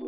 And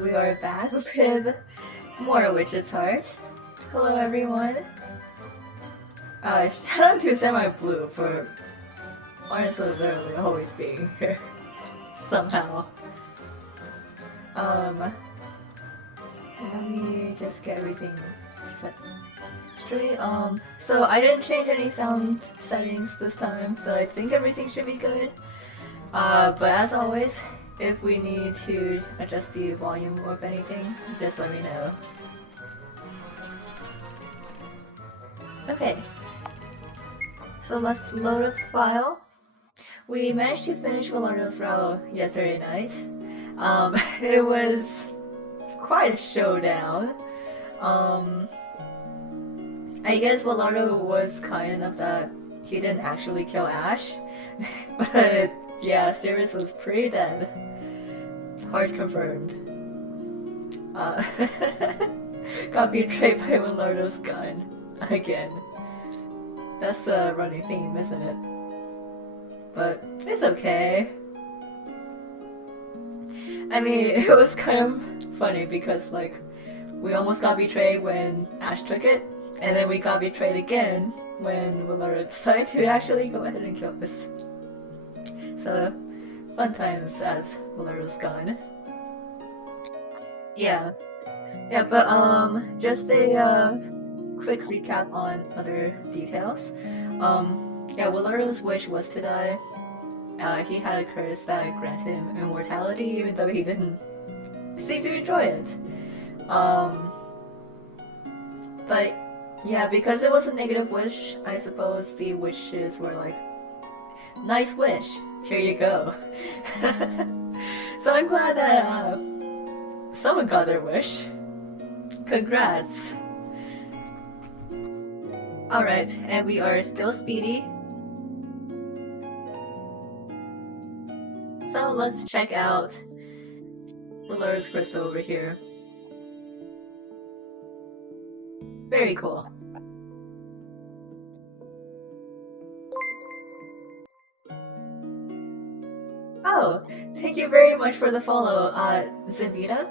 we are back with more Witch's Heart. Hello everyone. Shout out to Semi Blue for honestly literally always being here. Somehow. Let me just get everything set straight. So I didn't change any sound settings this time, so I think everything should be good. But as always, if we need to adjust the volume of anything, just let me know. Okay, so let's load up the file. We managed to finish Gallardo's Rallo yesterday night. It was quite a showdown. I guess Gallardo was kind enough that he didn't actually kill Ash, but yeah, Sirius was pretty dead. Hard confirmed. Got betrayed by Gallardo's gun. Again. That's a running theme, isn't it? But it's okay. I mean, it was kind of funny because, like, we almost got betrayed when Ash took it, and then we got betrayed again when Gallardo decided to actually go ahead and kill us. So, fun times as Valero's gone. Yeah. Yeah, but just a quick recap on other details. Yeah, Valero's wish was to die. He had a curse that granted him immortality, even though he didn't seem to enjoy it. But yeah, because it was a negative wish, I suppose the wishes were like, nice wish, here you go. So I'm glad that someone got their wish. Congrats. Alright, and we are still speedy. So let's check out Valero's crystal over here. Very cool. Oh, thank you very much for the follow, Zavita.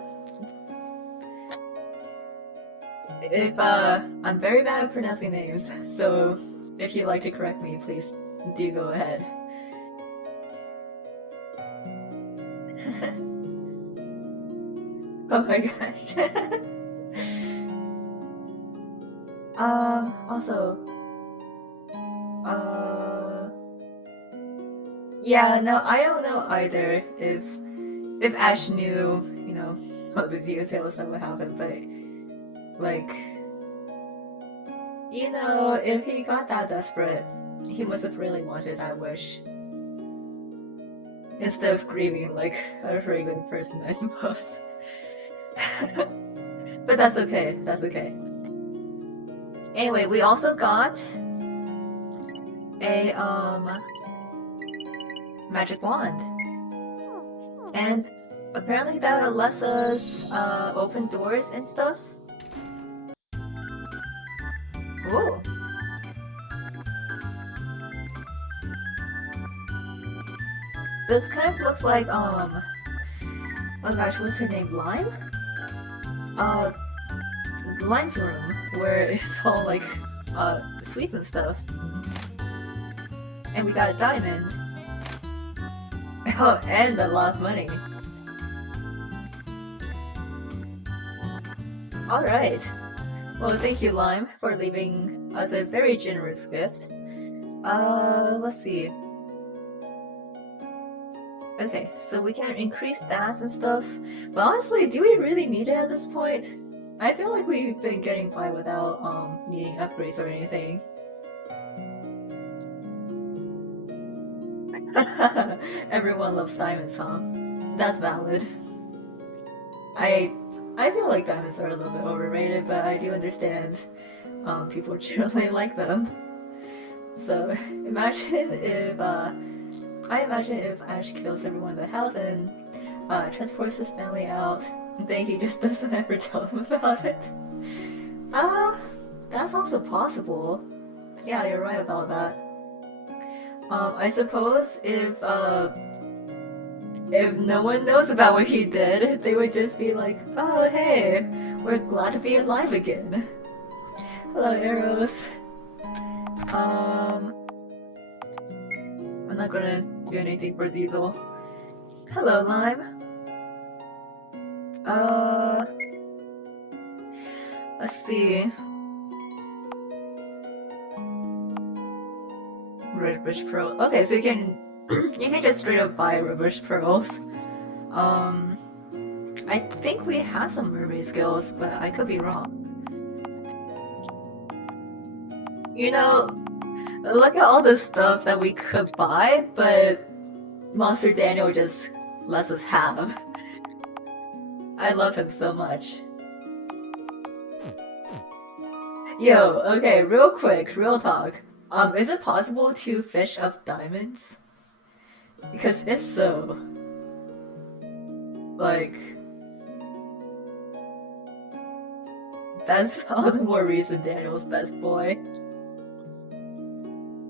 If I'm very bad at pronouncing names, so if you'd like to correct me, please do go ahead. Oh my gosh. Also, yeah, no, I don't know either if Ash knew, you know, all the details that would happen, but like, you know, if he got that desperate, he must have really wanted that wish. Instead of grieving like a regular person, I suppose. But that's okay, that's okay. Anyway, we also got a magic wand. And apparently that lets us open doors and stuff. Ooh. This kind of looks like oh gosh, what's her name? Lime? Lime's room, where it's all like sweets and stuff. And we got a diamond. Oh, and a lot of money. Alright. Well, thank you, Lime, for leaving us a very generous gift. Let's see. Okay, so we can increase stats and stuff. But honestly, do we really need it at this point? I feel like we've been getting by without needing upgrades or anything. Everyone loves diamonds, huh? That's valid. I feel like diamonds are a little bit overrated, but I do understand people generally like them. So imagine if I imagine if Ash kills everyone in the house and transports his family out, then he just doesn't ever tell them about it. That's also possible. Yeah, you're right about that. I suppose if no one knows about what he did, they would just be like, oh hey, we're glad to be alive again. Hello, arrows. I'm not gonna do anything for Zizel. Hello, Lime. Let's see. Red Bush Pearl. Okay, so you can just straight up buy Red Bush Pearls. I think we have some mermaid skills, but I could be wrong. You know, look at all the stuff that we could buy, but Monster Daniel just lets us have. I love him so much. Yo, okay, real quick, real talk. Is it possible to fish up diamonds? Because if so, like, that's all the more reason Daniel's best boy.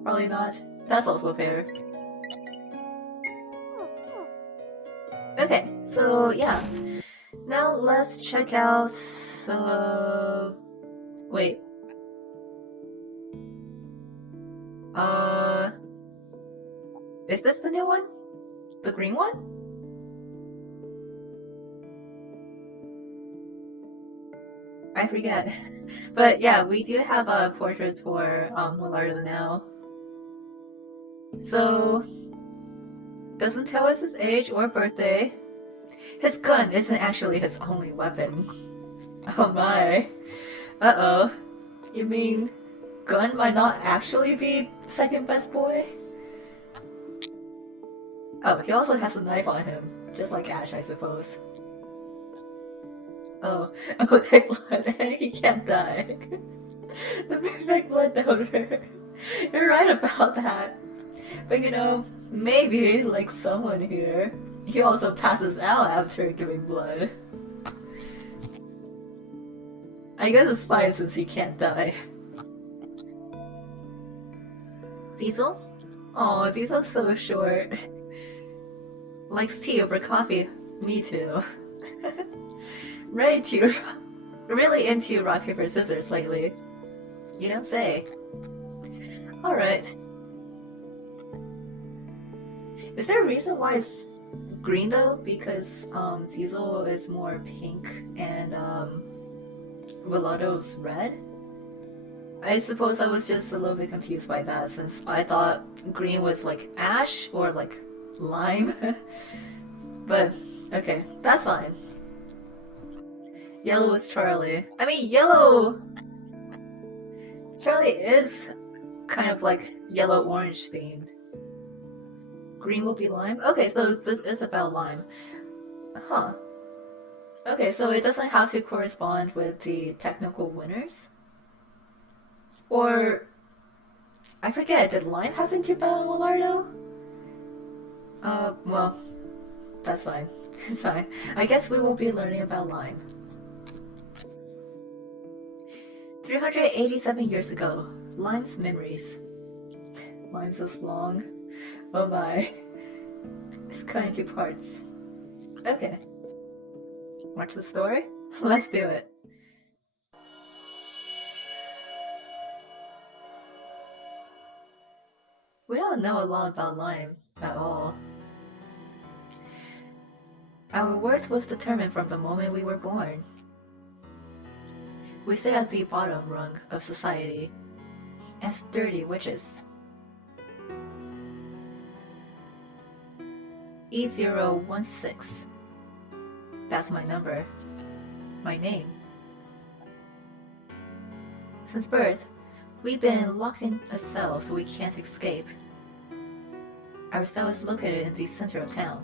Probably not. That's also fair. Okay, so yeah. Now let's check out, wait. Is this the new one? The green one? I forget. But yeah, we do have portraits for Millardo now. So, doesn't tell us his age or birthday. His gun isn't actually his only weapon. Oh my. Uh oh. You mean gun might not actually be second best boy? Oh, he also has a knife on him, just like Ash, I suppose. Oh, oh, they blood, he can't die. The perfect blood donor. You're right about that. But you know, maybe, like someone here, he also passes out after giving blood. I guess it's fine since he can't die. Diesel? Oh, Diesel's so short. Likes tea over coffee. Me too. Ready to... really into rock, paper, scissors lately. You don't say. Alright. Is there a reason why it's green though? Because Diesel is more pink and Velado's red? I suppose I was just a little bit confused by that since I thought green was like ash or like lime. But okay, that's fine. Yellow is Charlie. I mean, yellow! Charlie is kind of like yellow-orange themed. Green will be lime? Okay, so this is about lime. Huh. Okay, so it doesn't have to correspond with the technical winners? Or... I forget, did lime happen to battle Willardo? Well, that's fine. It's fine. I guess we won't be learning about lime. 387 years ago, Lime's memories. Lime's is long. Oh my. It's cut into parts. Okay. Watch the story? Let's do it. We don't know a lot about Lime at all. Our worth was determined from the moment we were born. We sit at the bottom rung of society as dirty witches. E016. That's my number. My name. Since birth, we've been locked in a cell so we can't escape. Our cell is located in the center of town.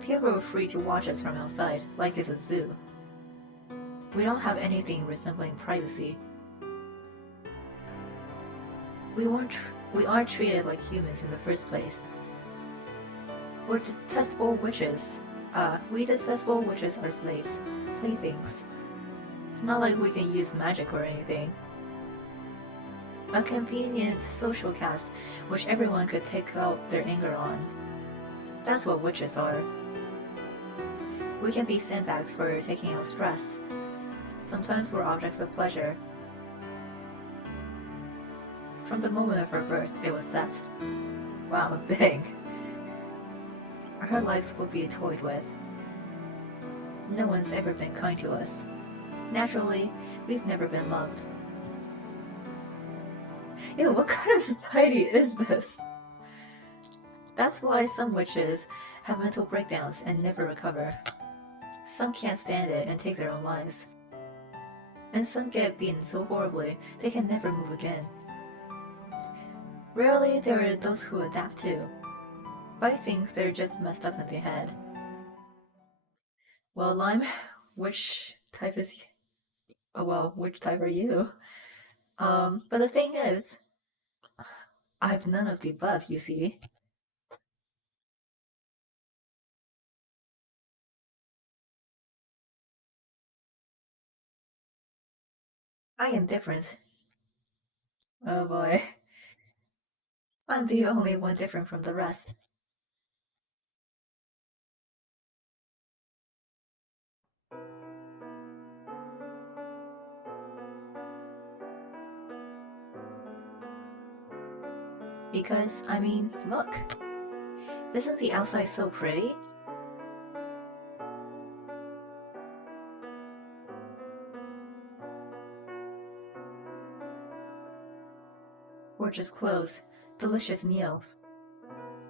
People are free to watch us from outside, like it's a zoo. We don't have anything resembling privacy. We aren't treated like humans in the first place. We're detestable witches. We detestable witches are slaves, playthings. Not like we can use magic or anything. A convenient social cast which everyone could take out their anger on. That's what witches are. We can be sandbags for taking out stress. Sometimes we're objects of pleasure. From the moment of our birth, it was set. Wow, dang. Our lives will be toyed with. No one's ever been kind to us. Naturally, we've never been loved. Ew, what kind of society is this? That's why some witches have mental breakdowns and never recover. Some can't stand it and take their own lives. And some get beaten so horribly they can never move again. Rarely there are those who adapt too. But I think they're just messed up in the head. Well, Lime, which type is... Oh well, which type are you? But the thing is, I've none of the above, you see. I am different. Oh boy. I'm the only one different from the rest. Because, I mean, look. Isn't the outside so pretty? Gorgeous clothes, delicious meals.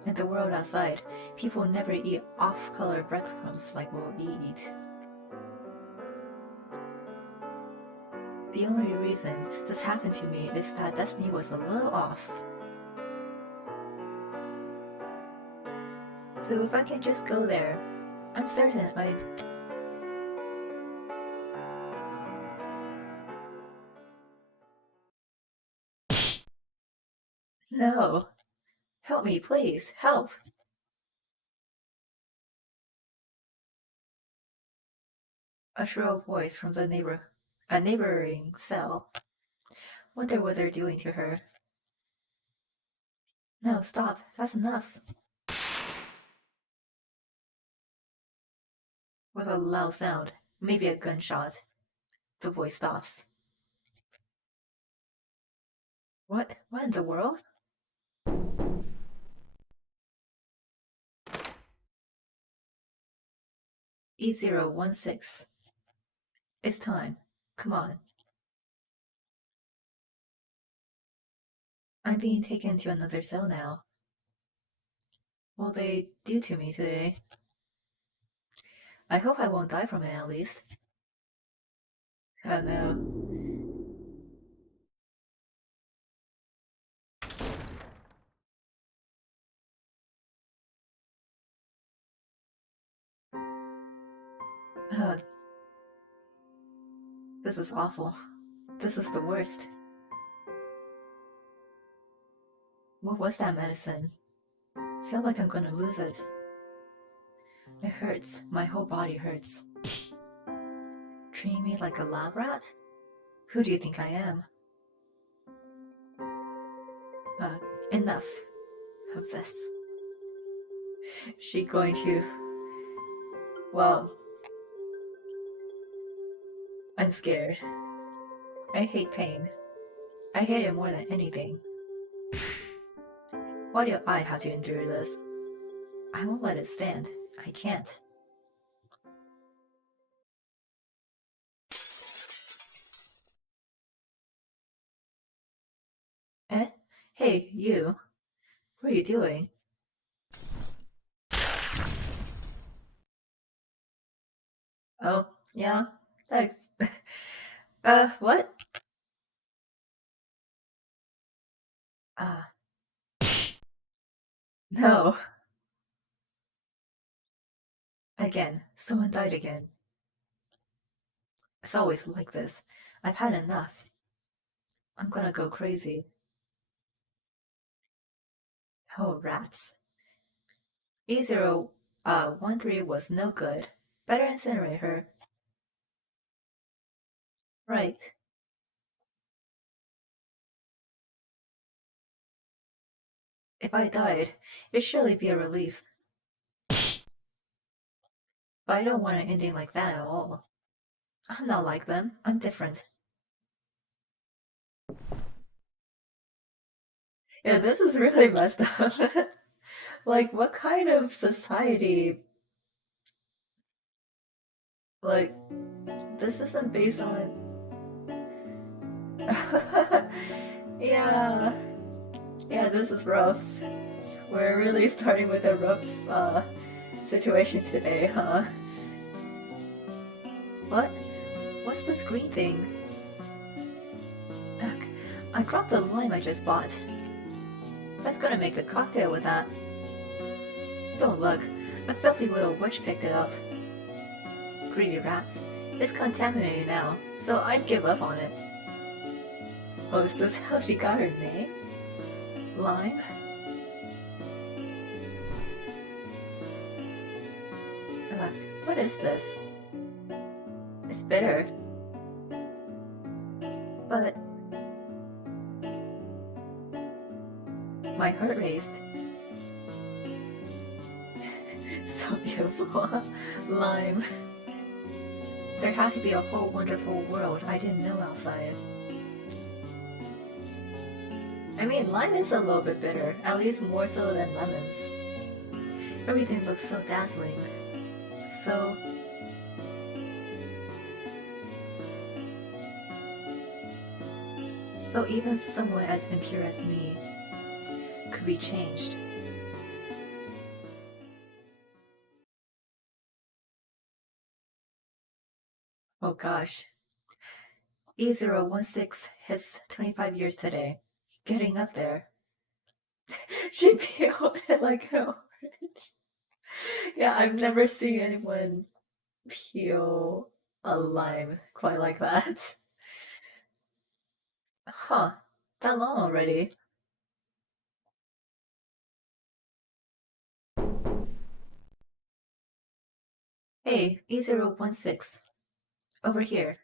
In the world outside, people never eat off-color breadcrumbs like what we eat. The only reason this happened to me is that destiny was a little off. So if I can just go there, I'm certain I'd... No! Help me, please! Help! A shrill voice from a neighboring cell. Wonder what they're doing to her. No, stop. That's enough. With a loud sound, maybe a gunshot, the voice stops. What? What in the world? E016. It's time. Come on. I'm being taken to another cell now. What will they do to me today? I hope I won't die from it at least. Oh no. Ugh. This is awful. This is the worst. What was that medicine? Feel like I'm gonna lose it. It hurts. My whole body hurts. Treat me like a lab rat? Who do you think I am? Uh, Enough of this. She going to... Well... I'm scared. I hate pain. I hate it more than anything. Why do I have to endure this? I won't let it stand. I can't. Eh? Hey, you. What are you doing? Oh, yeah? Thanks. What? Ah, no. Again. Someone died again. It's always like this. I've had enough. I'm gonna go crazy. Oh, rats. E013 was no good. Better incinerate her. Right. If I died, it'd surely be a relief. But I don't want an ending like that at all. I'm not like them. I'm different. Yeah, this is really messed up. Like, what kind of society... Like, this isn't based on... Yeah. Yeah, this is rough. We're really starting with a rough, situation today, huh? What? What's this green thing? Ugh, I dropped the lime I just bought. I was gonna make a cocktail with that. Don't look. A filthy little witch picked it up. Greedy rats. It's contaminated now, so I'd give up on it. Oh, is this how she got her name? Lime? What is this? It's bitter. But... my heart raced. So beautiful. Lime. There had to be a whole wonderful world I didn't know outside. I mean, lime is a little bit bitter, at least more so than lemons. Everything looks so dazzling. So... So even someone as impure as me could be changed. Oh gosh. E016 hits 25 years today. Getting up there. She peeled it like an orange. Yeah, I've never seen anyone peel a lime quite like that. Huh. That long already. Hey, E016. Over here.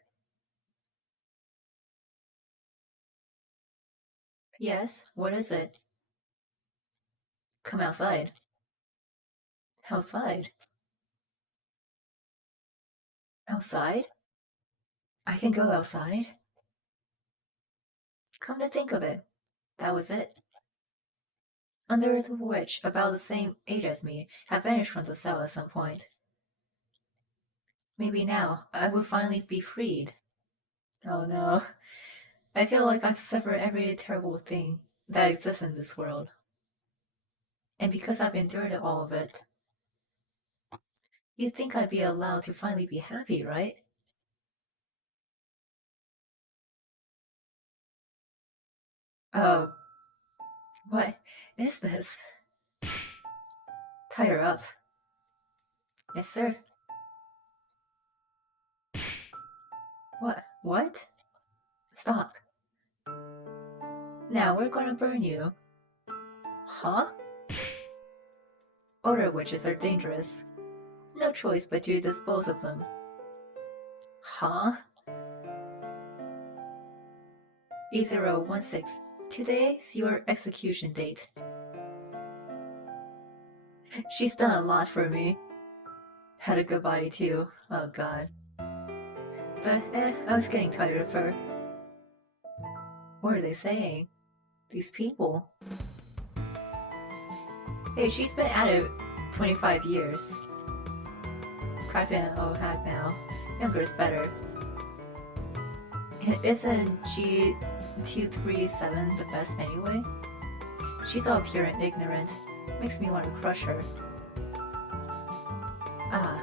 Yes, what is it? Come outside. Outside? Outside? I can go outside? Come to think of it, that was it. Under the witch, about the same age as me, had vanished from the cell at some point. Maybe now I will finally be freed. Oh no. I feel like I've suffered every terrible thing that exists in this world. And because I've endured all of it, you'd think I'd be allowed to finally be happy, right? Oh, what is this? Tie her up. Yes, sir. What? What? Stop. Now we're gonna burn you. Huh? Older witches are dangerous. No choice but to dispose of them. Huh? E016. Today's your execution date. She's done a lot for me. Had a good body too. Oh god. But I was getting tired of her. What are they saying? These people. Hey, she's been at it 25 years. Practically an old hack now. Younger is better. Isn't G237 the best anyway? She's all pure and ignorant. Makes me want to crush her. Ah.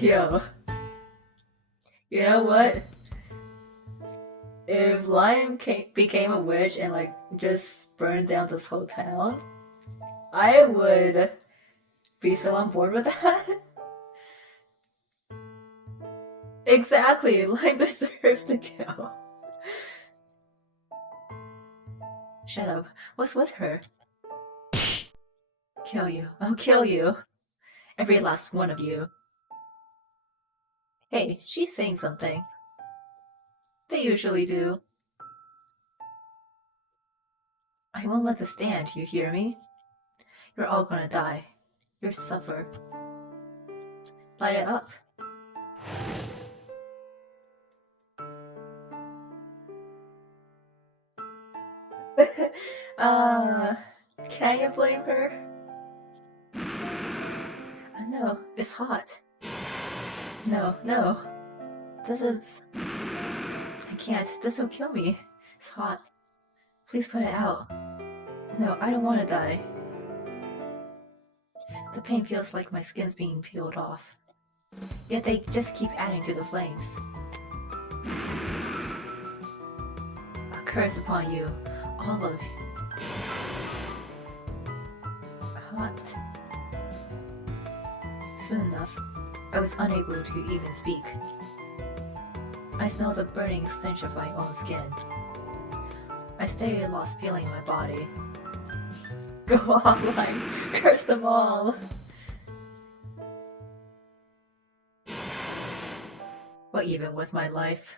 Yo. You know what? If Lime became a witch and like just burned down this whole town, I would be so on board with that. Exactly, Lime deserves to go. Shut up. What's with her? Kill you. I'll kill you. Every last one of you. Hey, she's saying something. They usually do. I won't let this stand, you hear me? You're all gonna die. You'll suffer. Light it up. uh, can you blame her? No, it's hot. No, no. This is... I can't. This will kill me. It's hot. Please put it out. No, I don't want to die. The pain feels like my skin's being peeled off. Yet they just keep adding to the flames. A curse upon you. All of you. Hot. Soon enough, I was unable to even speak. I smelled the burning stench of my own skin. I stayed lost feeling my body. Go offline, curse them all! What even was my life?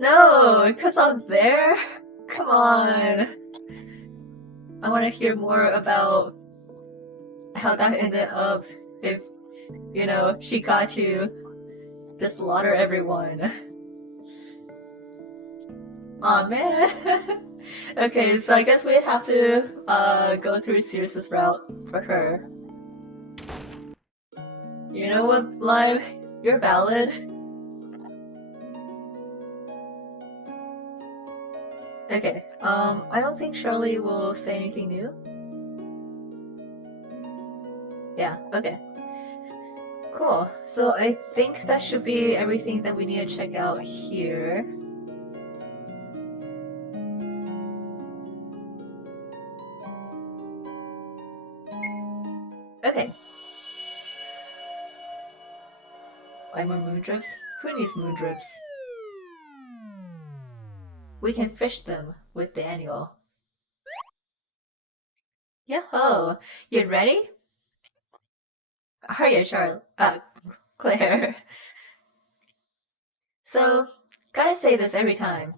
No, because I'm there? Come on. I want to hear more about how that ended up. If, you know, she got you Just slaughter everyone. Aw, man. Okay, so I guess we have to go through Sirius's route for her. You know what, Lime? You're valid. Okay, I don't think Shirley will say anything new. Yeah, okay. Cool. So I think that should be everything that we need to check out here. Okay. Why more moon drifts? Who needs moon drifts? We can fish them with Daniel. Yo-ho! You ready? Hurry, Charlotte. Claire. So, gotta say this every time.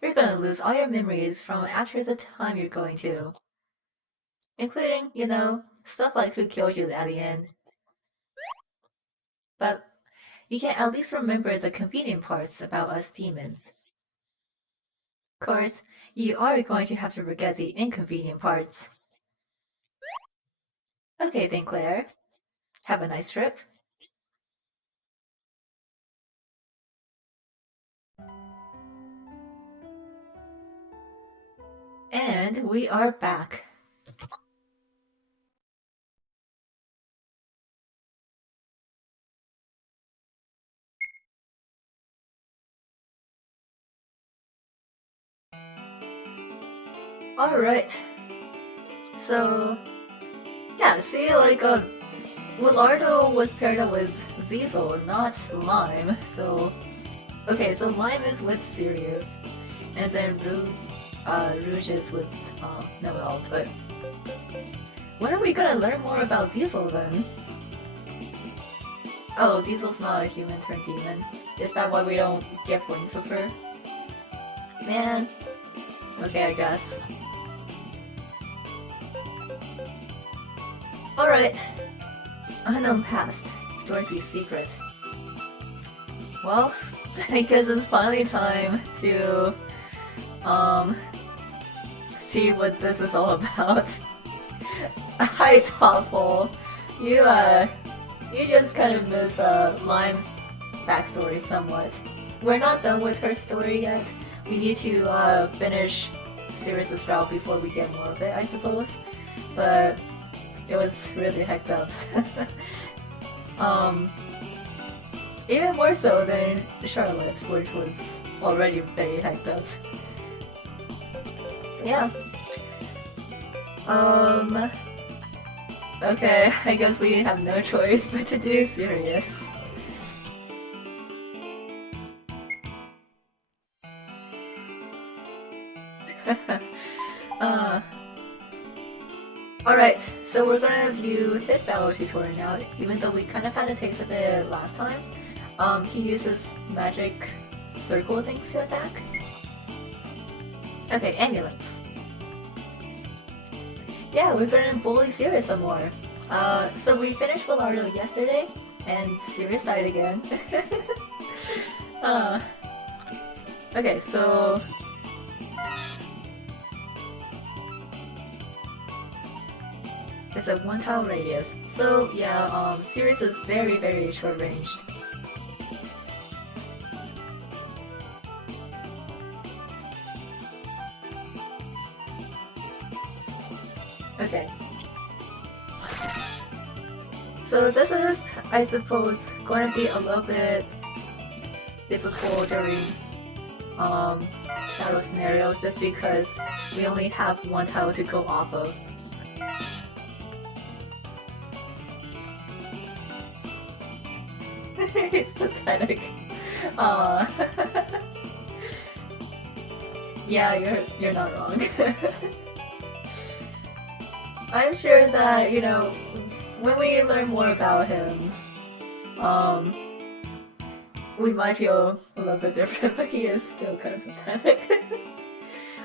You're gonna lose all your memories from after the time you're going to. Including, stuff like who killed you at the end. But you can at least remember the convenient parts about us demons. Of course, you are going to have to forget the inconvenient parts. Okay then, Claire. Have a nice trip. And we are back. Alright. So, yeah, see, Willardo was paired up with Ziesel, not Lime, so... Okay, so Lime is with Sirius, and then Rouge is with Noel, but... When are we gonna learn more about Ziesel then? Oh, Ziesel's not a human turned demon. Is that why we don't get flames of her? Man. Okay, I guess. Alright. Unknown past. Dorothy's secret. Well, I guess it's finally time to see what this is all about. Hi Topple. You just kind of missed Lime's backstory somewhat. We're not done with her story yet. We need to finish Sirius's route before we get more of it, I suppose. But it was really hecked up. Even more so than Charlotte's, which was already very hecked up. Yeah. Okay, I guess we have no choice but to do Sirius. Alright, so we're gonna view his battle tutorial now, even though we kind of had a taste of it last time. He uses magic circle things to attack. Okay, ambulance. Yeah, we're gonna bully Sirius some more. So we finished Villardo yesterday, and Sirius died again. Okay, so... It's a 1 tile radius. So yeah, Sirius is very, very short range. Okay. So this is, I suppose, going to be a little bit difficult during battle scenarios just because we only have 1 tile to go off of. It's pathetic. Yeah, you're not wrong. I'm sure that, when we learn more about him, we might feel a little bit different, but he is still kind of pathetic.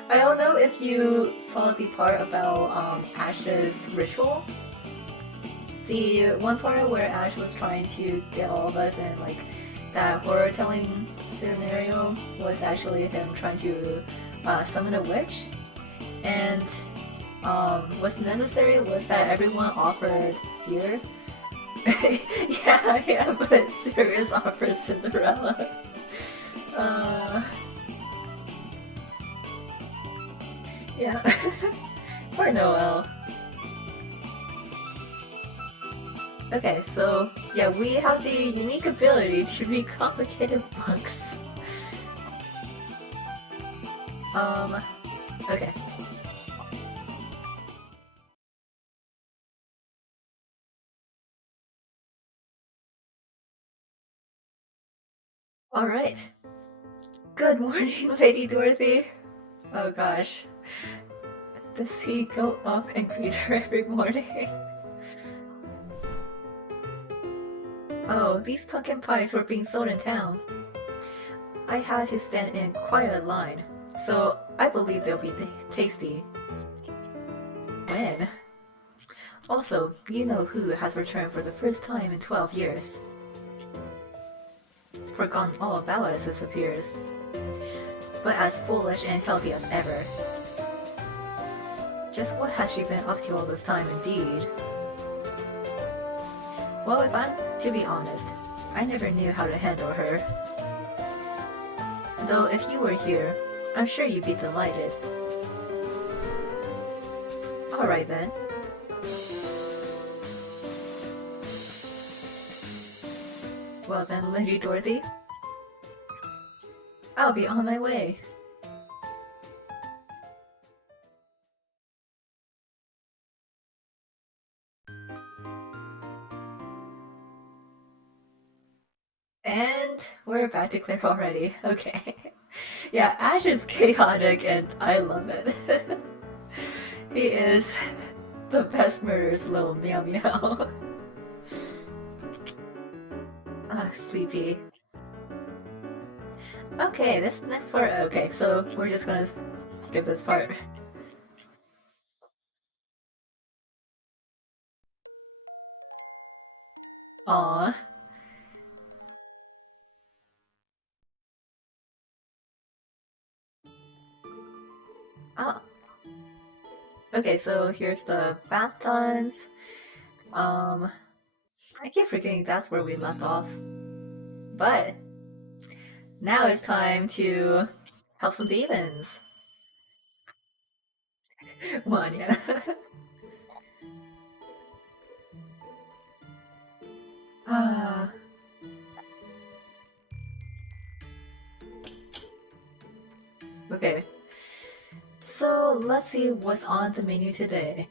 I don't know if you saw the part about Ash's ritual. The one part where Ash was trying to get all of us and that horror telling scenario was actually him trying to summon a witch, and what's necessary was that everyone offered fear. yeah, but Sirius offers Cinderella. Yeah, for Noel. Okay, so yeah, we have the unique ability to read complicated books. Okay. Alright. Good morning, Lady Dorothy. Oh gosh. Does he go up and greet her every morning? Oh, these pumpkin pies were being sold in town. I had to stand in quite a line, so I believe they'll be tasty. When? Also, you know who has returned for the first time in 12 years. Forgotten all about us, it appears. But as foolish and healthy as ever. Just what has she been up to all this time, indeed? Well, if I'm to be honest, I never knew how to handle her. Though if you were here, I'm sure you'd be delighted. Alright then. Well then, Lady Dorothy, I'll be on my way. And we're back to clear already. Okay. Yeah, Ash is chaotic and I love it. He is the best murderous little meow meow. Ah, sleepy. Okay, this next part. Okay, so we're just gonna skip this part. Aww. Oh. Okay, so here's the bath times. I keep forgetting that's where we left off. But now it's time to help some demons. One, yeah. Ah. Okay. So let's see what's on the menu today.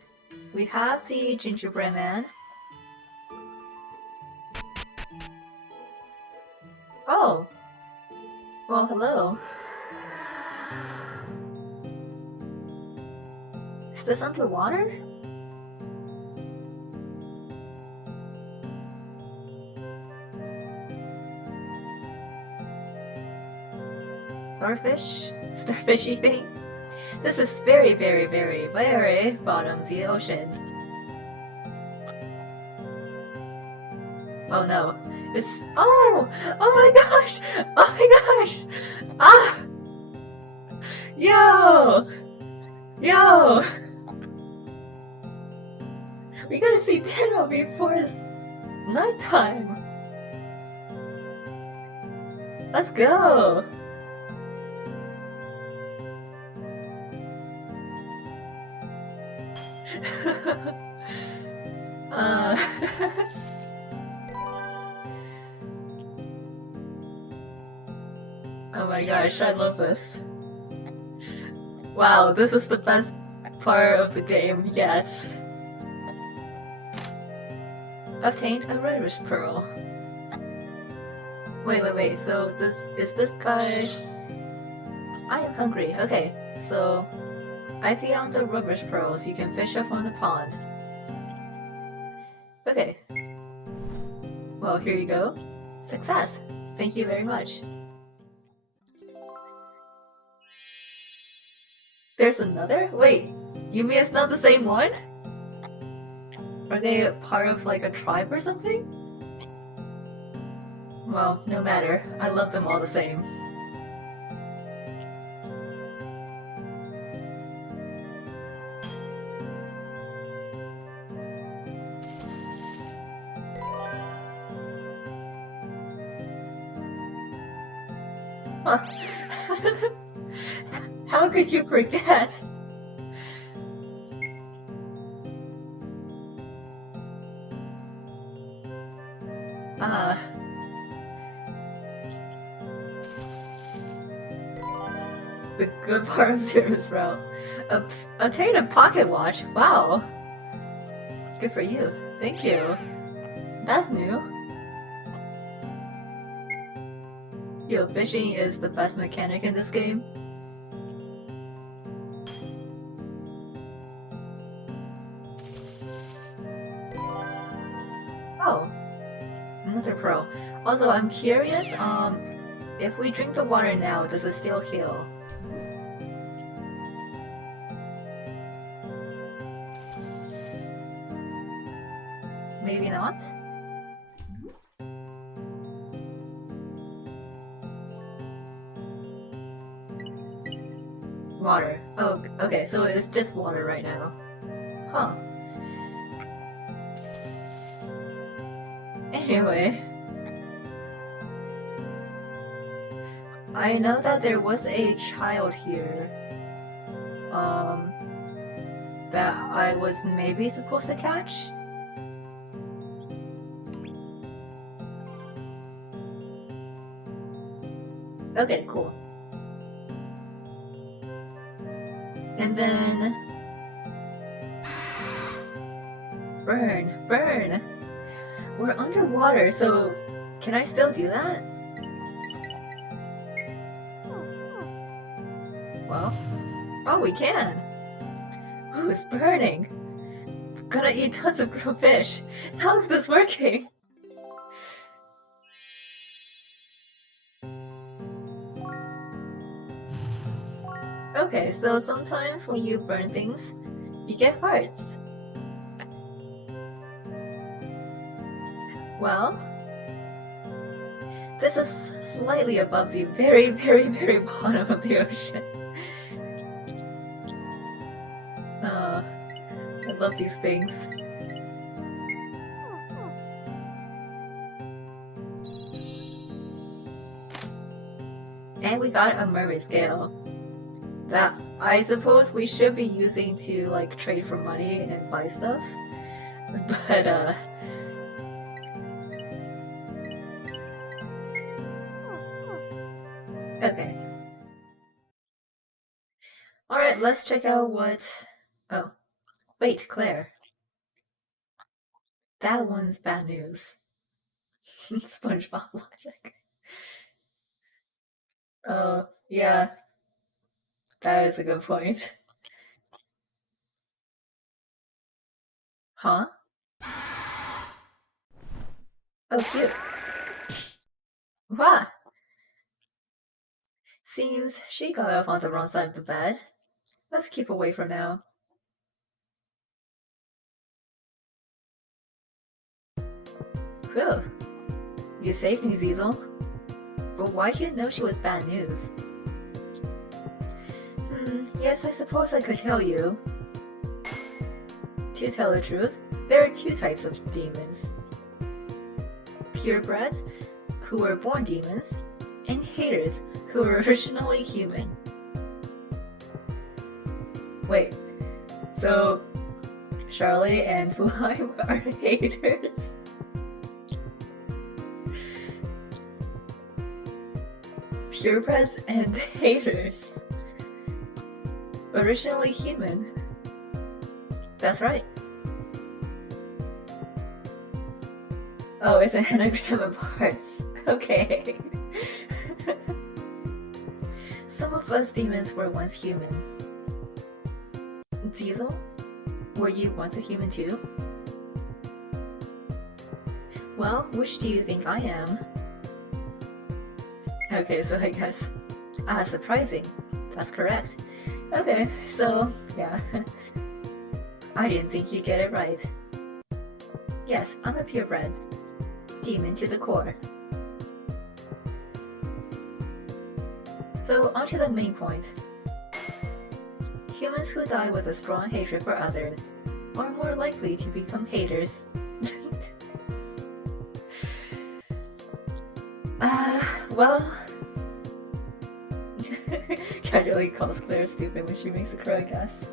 We have the gingerbread man. Oh! Well, hello. Is this underwater? Starfish? Starfishy thing? This is very, very, very, very bottom of the ocean. Oh no. This. Oh! Oh my gosh! Oh my gosh! Ah! Yo! Yo! We gotta see Tenno before it's nighttime. Let's go! uh... Oh my gosh, I love this. Wow, this is the best part of the game yet. Obtained a rarest pearl. Wait, so is this guy... I am hungry, okay, so... I feed on the rubbish pearls you can fish up from the pond. Okay. Well, here you go. Success! Thank you very much. There's another? Wait, you mean it's not the same one? Are they part of like a tribe or something? Well, no matter. I love them all the same. Huh. How could you forget? The good part of Zero's route. Obtain a pocket watch. Wow. Good for you. Thank you. That's new. Yo, fishing is the best mechanic in this game. Oh. Another pro. Also, I'm curious, if we drink the water now, does it still heal? Maybe not? Water. Oh, okay, so it's just water right now. Huh. Anyway. I know that there was a child here. That I was maybe supposed to catch? Okay, cool. And then... Burn! Burn! We're underwater, so... Can I still do that? Well... Oh, we can! Ooh, it's burning! Gonna eat tons of grilled fish! How is this working? Okay, so sometimes when you burn things, you get hearts. Well, this is slightly above the very, very, very bottom of the ocean. I love these things. And we got a mermaid scale. That I suppose we should be using to like trade for money and buy stuff. But okay. Alright, let's check out what... Oh. Wait, Claire. That one's bad news. SpongeBob logic. Oh, yeah. That is a good point. Huh? Oh, cute. What? Seems she got off on the wrong side of the bed. Let's keep away from now. Whew. You saved me, Ziesel. But why'd you know she was bad news? Yes, I suppose I could tell you. To tell the truth, there are two types of demons. Purebreds, who were born demons, and haters, who were originally human. Wait, so Charlie and Lime are haters? Purebreds and haters. Originally human. That's right. Oh, it's an anagram of parts. Okay. Some of us demons were once human. Ziesel, were you once a human too? Well, which do you think I am? Okay, so I guess... surprising. That's correct. Okay, so, yeah. I didn't think you'd get it right. Yes, I'm a purebred. Demon to the core. So onto the main point. Humans who die with a strong hatred for others are more likely to become haters. Well... Casually calls Claire stupid when she makes a correct guess.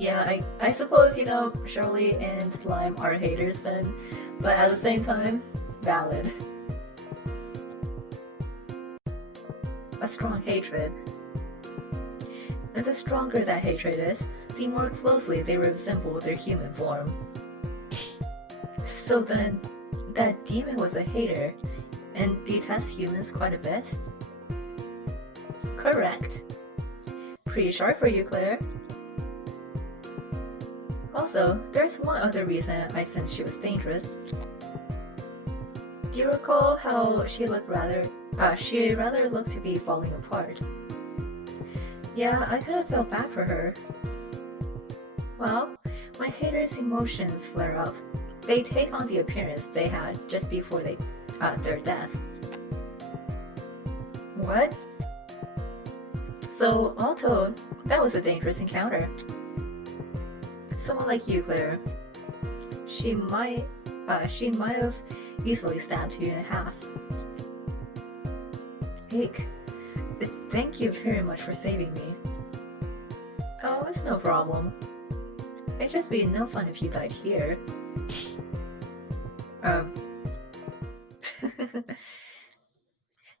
Yeah, I suppose, you know, Shirley and Lime are haters then, but at the same time, valid. A strong hatred. And the stronger that hatred is, the more closely they resemble their human form. So then, that demon was a hater, and detests humans quite a bit? Correct. Pretty sharp for you, Claire. Also, there's one other reason I sensed she was dangerous. Do you recall how she rather looked to be falling apart? Yeah, I could have felt bad for her. Well, when haters' emotions flare up, they take on the appearance they had just before their death. What? So, all told, that was a dangerous encounter. Someone like you, Claire, she might have easily stabbed you in half. Eek. Thank you very much for saving me. Oh, it's no problem. It'd just be no fun if you died here.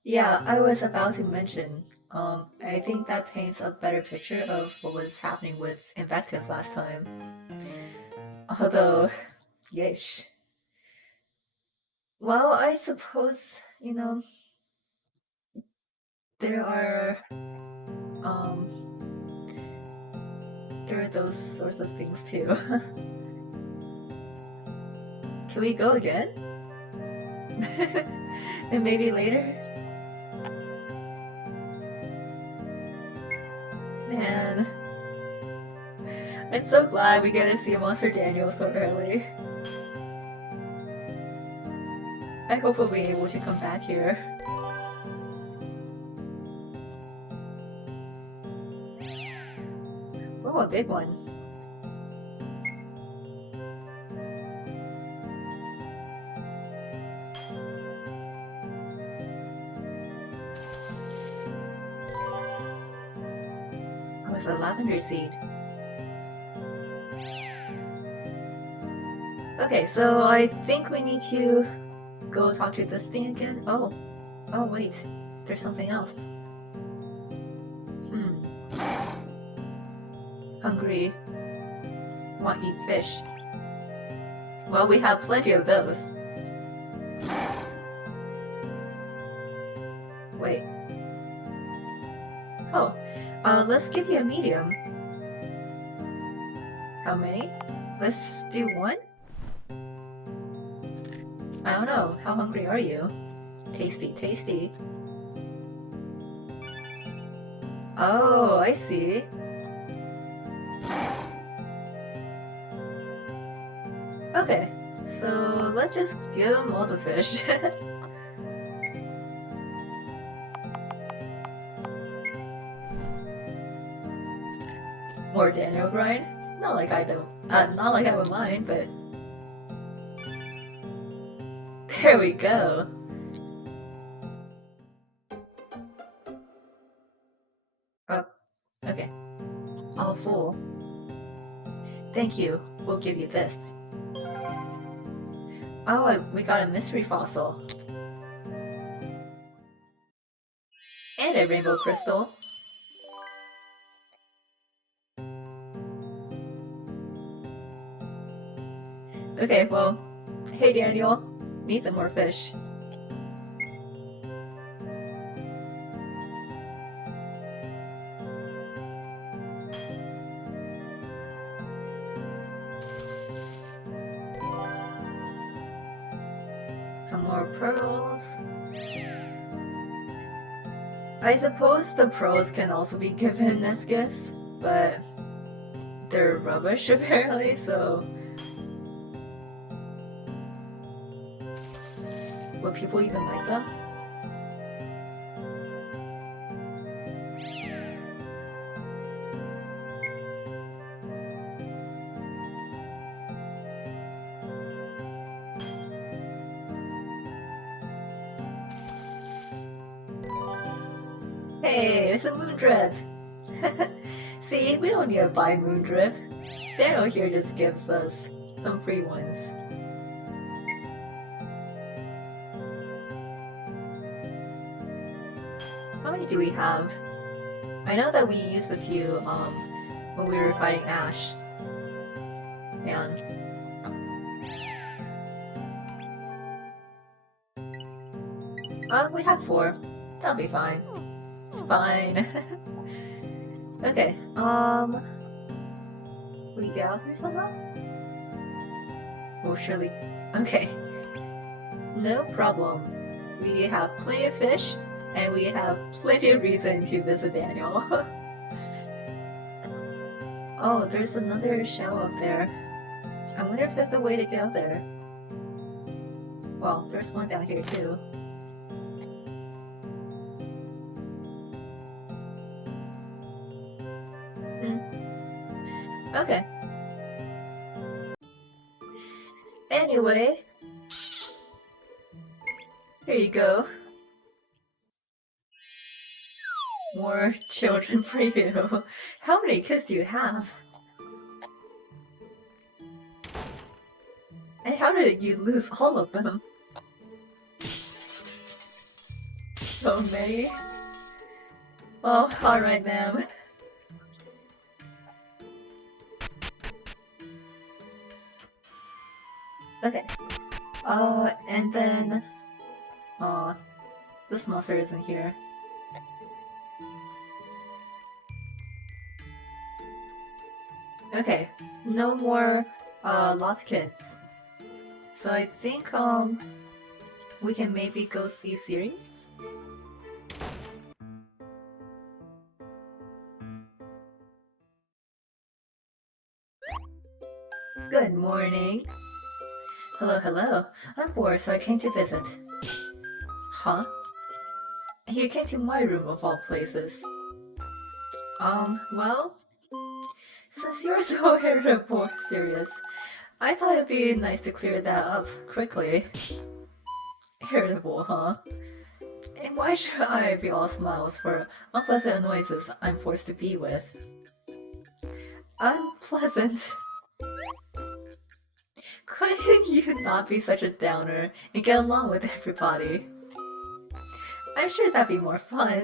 Yeah, I was about to mention, I think that paints a better picture of what was happening with Invective last time. Although, yeesh. Well, I suppose, you know, there are those sorts of things too. Can we go again? And maybe later? Man. I'm so glad we get to see Monster Daniel so early. I hope we'll be able to come back here. Oh, a big one. Oh, it's a lavender seed. Okay, so I think we need to go talk to this thing again. Oh wait, there's something else. Hungry. Want to eat fish. Well, we have plenty of those. Wait. Oh, let's give you a medium. How many? Let's do one? I don't know, how hungry are you? Tasty, tasty. Oh, I see. Okay, so let's just give him all the fish. More Daniel grind? Not like I don't. Not like I would mind, but... There we go. Oh, okay. All full. Thank you. We'll give you this. Oh, we got a mystery fossil. And a rainbow crystal. Okay, well, hey Daniel, need some more fish. Some more pearls. I suppose the pearls can also be given as gifts, but they're rubbish apparently, so... Would people even like them? Hey, it's a moon drip! See, we don't need to buy moon drip. Daniel here just gives us some free ones. How many do we have? I know that we used a few when we were fighting Ash. And we have 4. That'll be fine. It's fine. Okay, we get out here somehow? Oh, surely. Okay. No problem. We have plenty of fish, and we have plenty of reason to visit Daniel. Oh, there's another shell up there. I wonder if there's a way to get up there. Well, there's one down here too. Okay. Anyway, here you go. More children for you. How many kids do you have? And how did you lose all of them? So many? Oh, alright, ma'am. Okay. And then... this monster isn't here. Okay, no more, lost kids. So I think, we can maybe go see Sirius? Good morning. Hello, hello. I'm bored, so I came to visit. Huh? You came to my room of all places. Well, since you're so irritable, Sirius, I thought it'd be nice to clear that up quickly. Irritable, huh? And why should I be all smiles for unpleasant annoyances I'm forced to be with? Unpleasant? Couldn't you not be such a downer and get along with everybody? I'm sure that'd be more fun.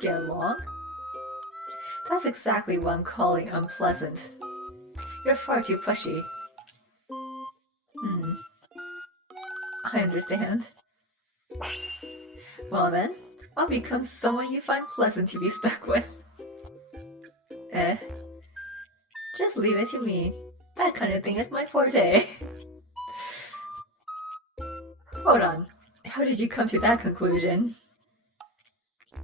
Get along? That's exactly what I'm calling unpleasant. You're far too pushy. I understand. Well then, I'll become someone you find pleasant to be stuck with. Just leave it to me. That kind of thing is my forte. Hold on. How did you come to that conclusion?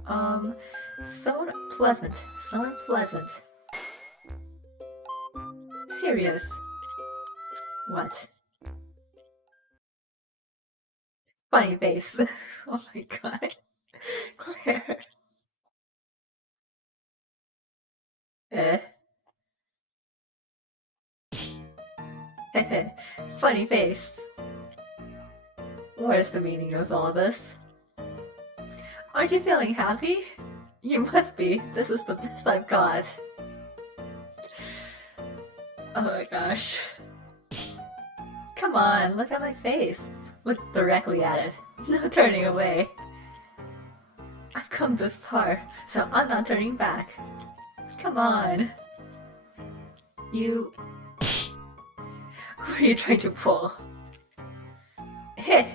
Someone pleasant. Someone pleasant. Serious. What? Funny face. Oh my god. Claire. Funny face. What is the meaning of all this? Aren't you feeling happy? You must be. This is the best I've got. Oh my gosh. Come on, look at my face. Look directly at it. No turning away. I've come this far, so I'm not turning back. Come on. You... Who are you trying to pull? Heh!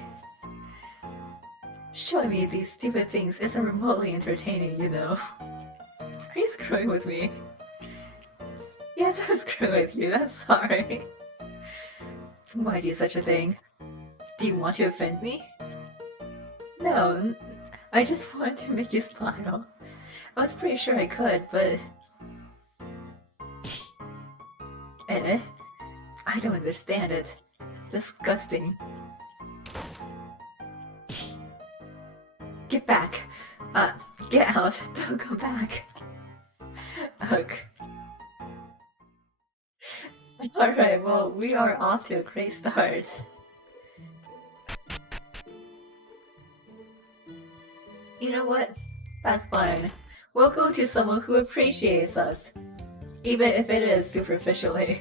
Showing me these stupid things isn't remotely entertaining, you know. Are you screwing with me? Yes, I'm screwing with you, I'm sorry. Why do such a thing? Do you want to offend me? No, I just wanted to make you smile. I was pretty sure I could, but... I don't understand it. Disgusting. Get back! Get out! Don't come back! Ugh. Alright, well, we are off to a great start. You know what? That's fine. We'll go to someone who appreciates us, even if it is superficially.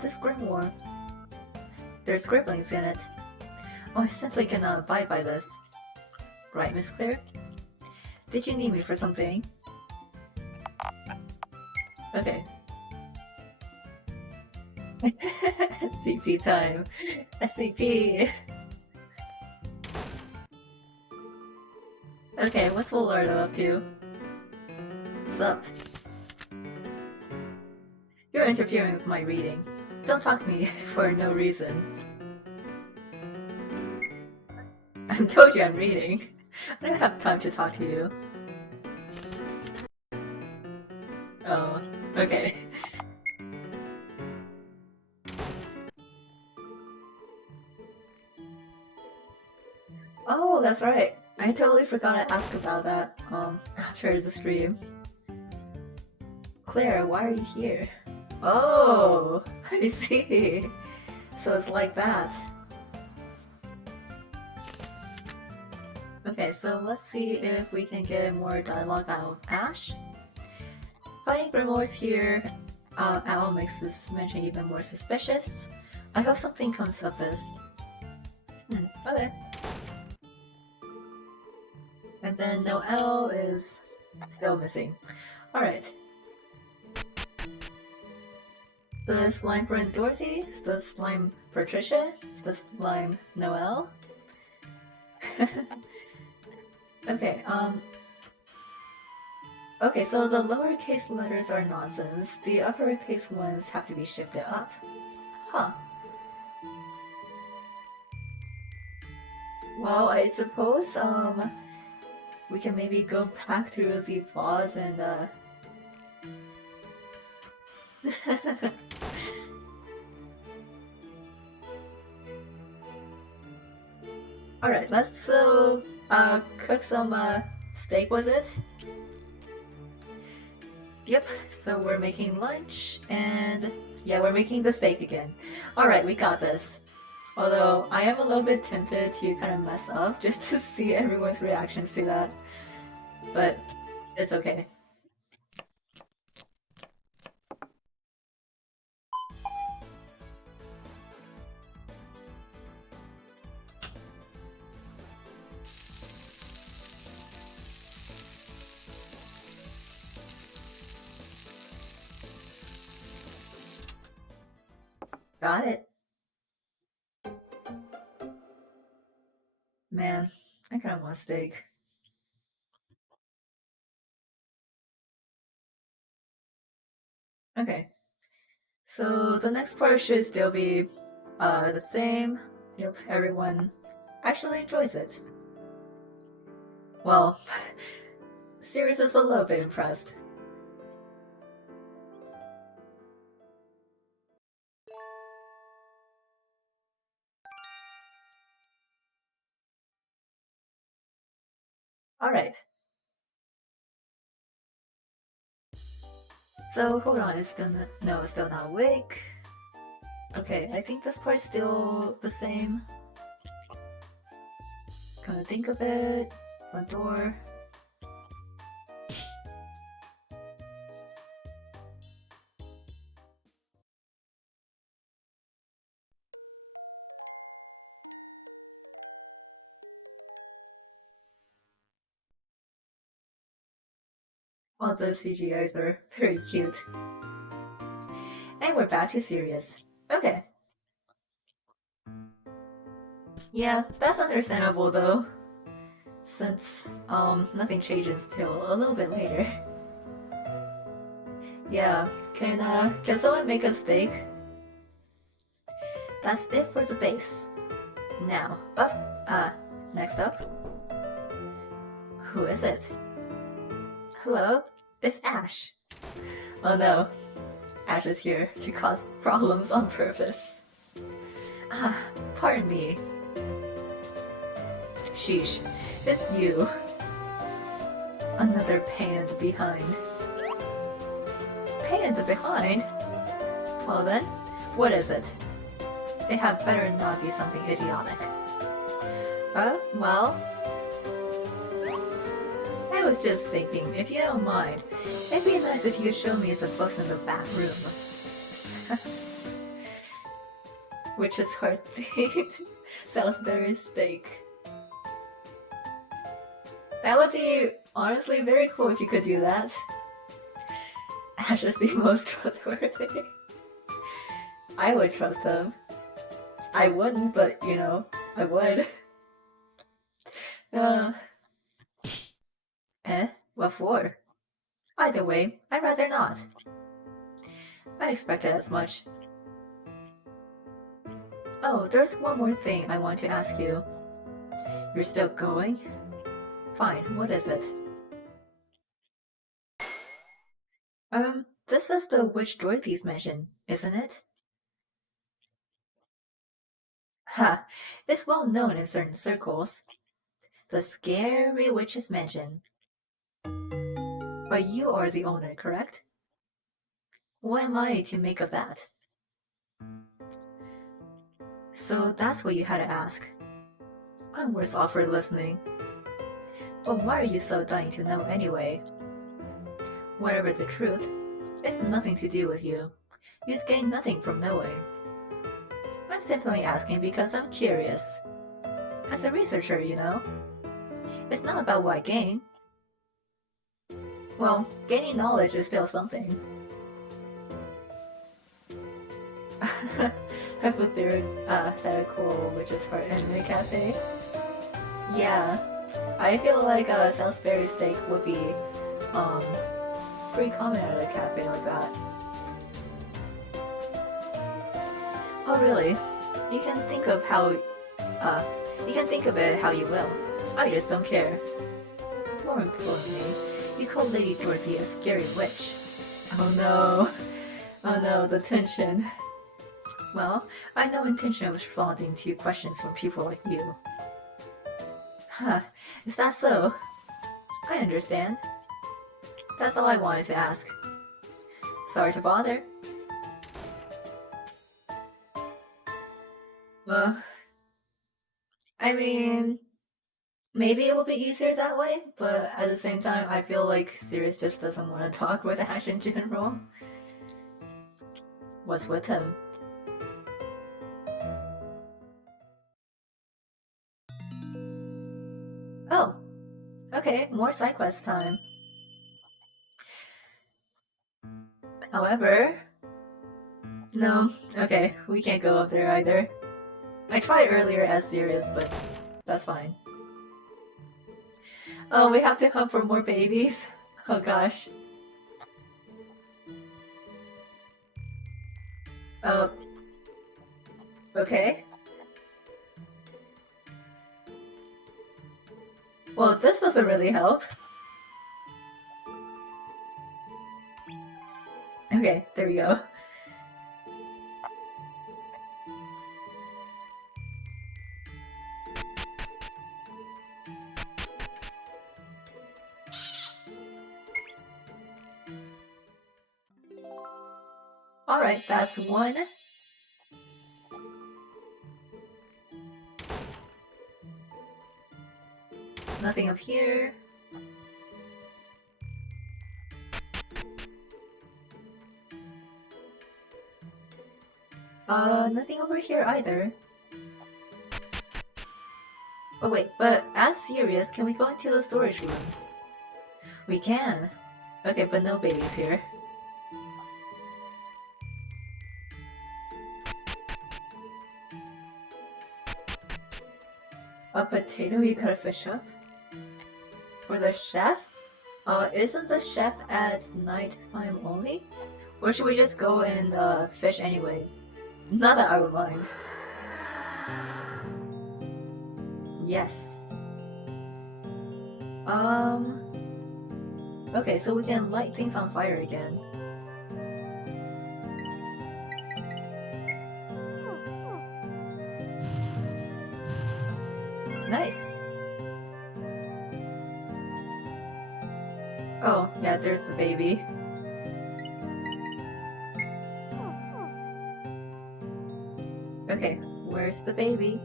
This grimoire. There's scribblings in it. Oh, I simply cannot abide by this. Right, Miss Claire? Did you need me for something? Okay. SCP time. SCP. Okay, what's Lollardo up to? Sup? You're interfering with my reading. Don't talk to me for no reason. I told you I'm reading. I don't have time to talk to you. Oh, okay. Oh, that's right. I totally forgot to ask about that, after the stream. Claire, why are you here? Oh, I see. So it's like that. Okay, so let's see if we can get more dialogue out of Ash. Finding grimoires here Al makes this mention even more suspicious. I hope something comes of this. Okay. And then Noelle is still missing. Alright. The slime for Dorothy? Is the slime for Trisha? Is the slime Noelle? Okay, okay, so the lowercase letters are nonsense. The uppercase ones have to be shifted up. Huh. Well, I suppose, we can maybe go back through the pause and, Alright, let's cook some steak, was it? Yep, so we're making lunch, and yeah, we're making the steak again. Alright, we got this. Although, I am a little bit tempted to kind of mess up just to see everyone's reactions to that. But, it's okay. Got it. Man, I kinda want steak. Okay. So the next part should still be the same. Yep, everyone actually enjoys it. Well, Sirius is a little bit impressed. Alright. So hold on, it's still not, no, it's still not awake. Okay, I think this part's still the same. Come to think of it, front door. All the CGIs are very cute. And we're back to Sirius. Okay. Yeah, that's understandable though. Since, nothing changes till a little bit later. Yeah, can someone make a steak? That's it for the base. Now, next up. Who is it? Hello? It's Ash. Oh no. Ash is here to cause problems on purpose. Pardon me. Sheesh, it's you. Another pain in the behind. Pain in the behind? Well then, what is it? It had better not be something idiotic. Well, I was just thinking, if you don't mind, it'd be nice if you could show me the books in the back room. Which is heart themed. Salisbury steak. That would be honestly very cool if you could do that. Ash is the most trustworthy. I would trust him. I wouldn't, but you know, I would. Uh, what for? Either way, I'd rather not. I expected as much. Oh, there's one more thing I want to ask you. You're still going? Fine, what is it? This is the witch Dorothy's mansion, isn't it? Ha, it's well known in certain circles. The scary witch's mansion. But you are the owner, correct? What am I to make of that? So that's what you had to ask. I'm worse off for listening. But why are you so dying to know anyway? Whatever the truth, it's nothing to do with you. You'd gain nothing from knowing. I'm simply asking because I'm curious. As a researcher, you know. It's not about what I gain. Well, gaining knowledge is still something. Hypothetical Witch's Heart Anime Cafe. Yeah, I feel like a Salisbury steak would be pretty common at a cafe like that. Oh really? You can think of it how you will. I just don't care. More importantly, you call Lady Dorothy a scary witch. Oh no. Oh no, the tension. Well, I have no intention of responding to questions from people like you. Huh, is that so? I understand. That's all I wanted to ask. Sorry to bother. Well, I mean, maybe it will be easier that way, but at the same time, I feel like Sirius just doesn't want to talk with Ash in general. What's with him? Oh, okay, more side quest time. However, no, okay, we can't go up there either. I tried earlier as Sirius, but that's fine. Oh, we have to hunt for more babies? Oh gosh. Oh. Okay. Well, this doesn't really help. Okay, there we go. Alright, that's one. Nothing up here. Nothing over here either. Oh wait, but as Sirius, can we go into the storage room? We can. Okay, but no babies here. A potato you cut a fish up? For the chef? Isn't the chef at nighttime only? Or should we just go and fish anyway? Not that I would mind. Yes. Okay, so we can light things on fire again. Nice. Oh, yeah, there's the baby. Okay, where's the baby?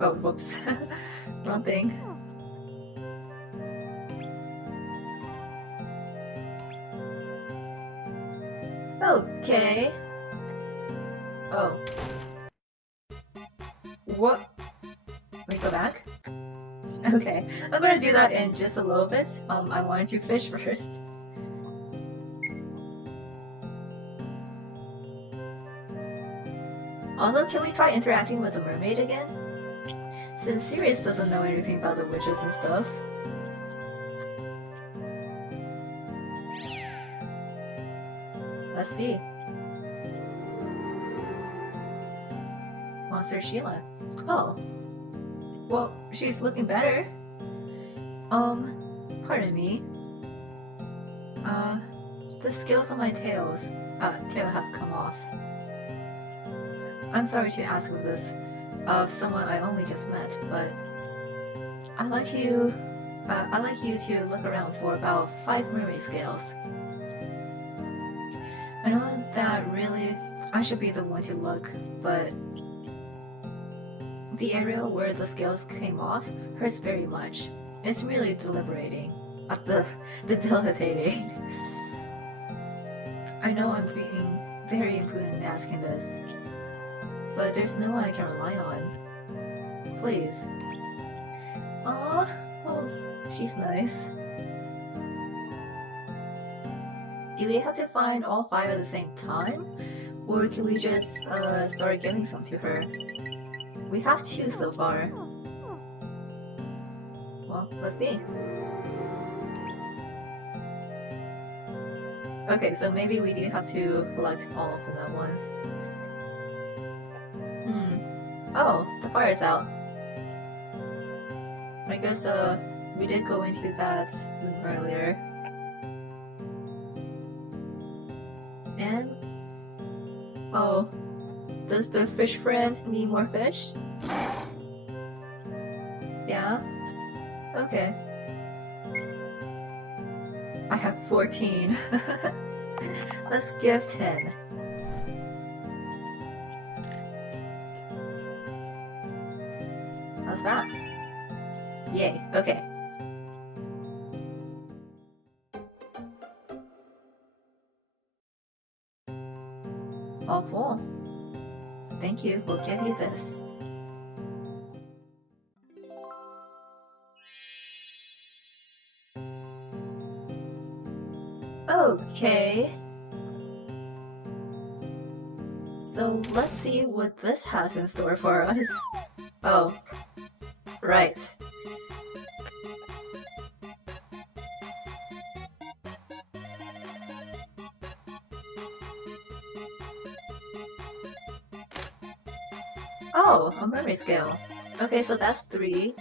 Oh, whoops. Wrong thing. Okay. Oh. What? Wait, go back? Okay. I'm gonna do that in just a little bit. I wanted to fish first. Also, can we try interacting with the mermaid again? Since Sirius doesn't know anything about the witches and stuff. Let's see. Monster Sheila. Oh. Well, she's looking better. Pardon me. The scales on my tail have come off. I'm sorry to ask of this of someone I only just met, but I'd like you to look around for about 5 mermaid scales. I know that really I should be the one to look, but the area where the scales came off hurts very much. It's really debilitating. Debilitating. I know I'm being very imprudent in asking this, but there's no one I can rely on. Please. Aww. Oh, she's nice. Do we have to find all 5 at the same time? Or can we just start giving some to her? We have 2 so far. Well, let's see. Okay, so maybe we do have to collect all of them at once. Oh, the fire's out. I guess we did go into that room earlier. And oh, does the fish friend need more fish? Yeah? Okay. I have 14. Let's give 10. How's that? Yay, okay. All full. Thank you, we'll give you this. Okay. So let's see what this has in store for us. Oh, right. Oh, a memory scale. Okay, so that's 3.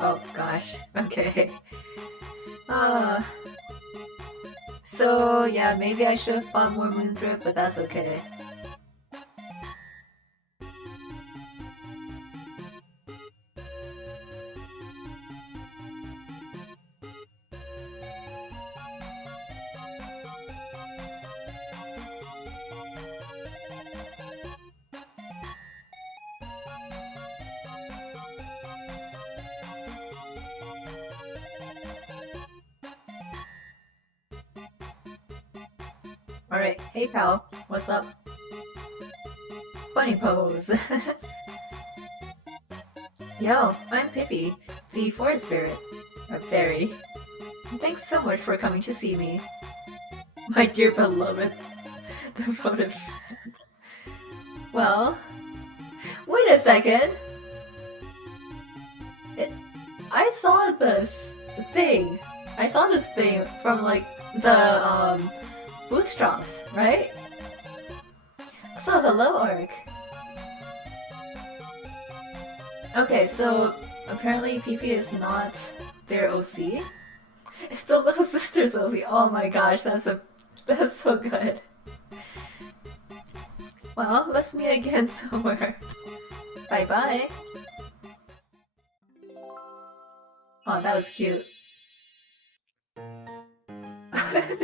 Oh gosh, okay. So yeah, maybe I should have bought more moon drip, but that's okay. Alright, hey pal, what's up? Bunny pose! Yo, I'm Pippi, the forest spirit. Fairy. Thanks so much for coming to see me. My dear beloved. Devoted. Well, wait a second! I saw this thing. I saw this thing from like the bootstraps, right? So hello, Ark. Okay, so apparently PP is not their OC. It's the little sister's OC. Oh my gosh, that's so good. Well, let's meet again somewhere. Bye bye. Oh, that was cute.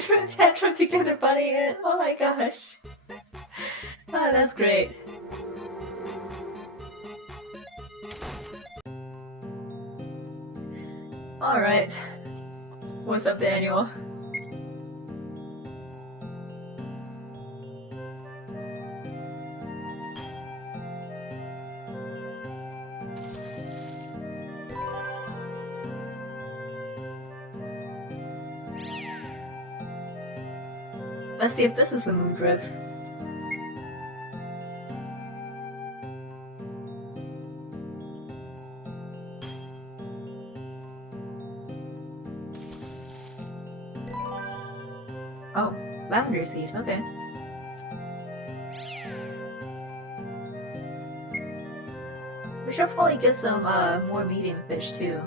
Threw a tantrum together, buddy. Oh my gosh. Oh, that's great. Alright. What's up, Daniel? Let's see if this is a moon drip. Oh, lavender seed, okay. We should probably get some more medium fish too.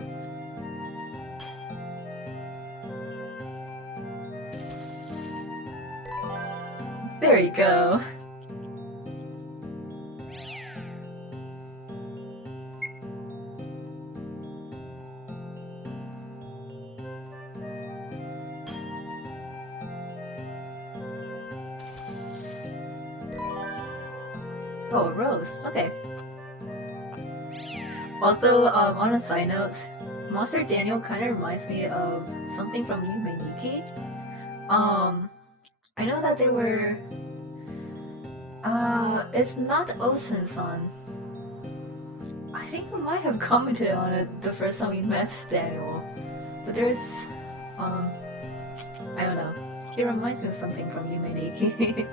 There you go. Oh, rose, okay. Also, on a side note, Monster Daniel kind of reminds me of something from Yume Nikki. I know that they were... it's not Osen-san. I think we might have commented on it the first time we met Daniel. But there's... I don't know. It reminds me of something from Yume Nikki.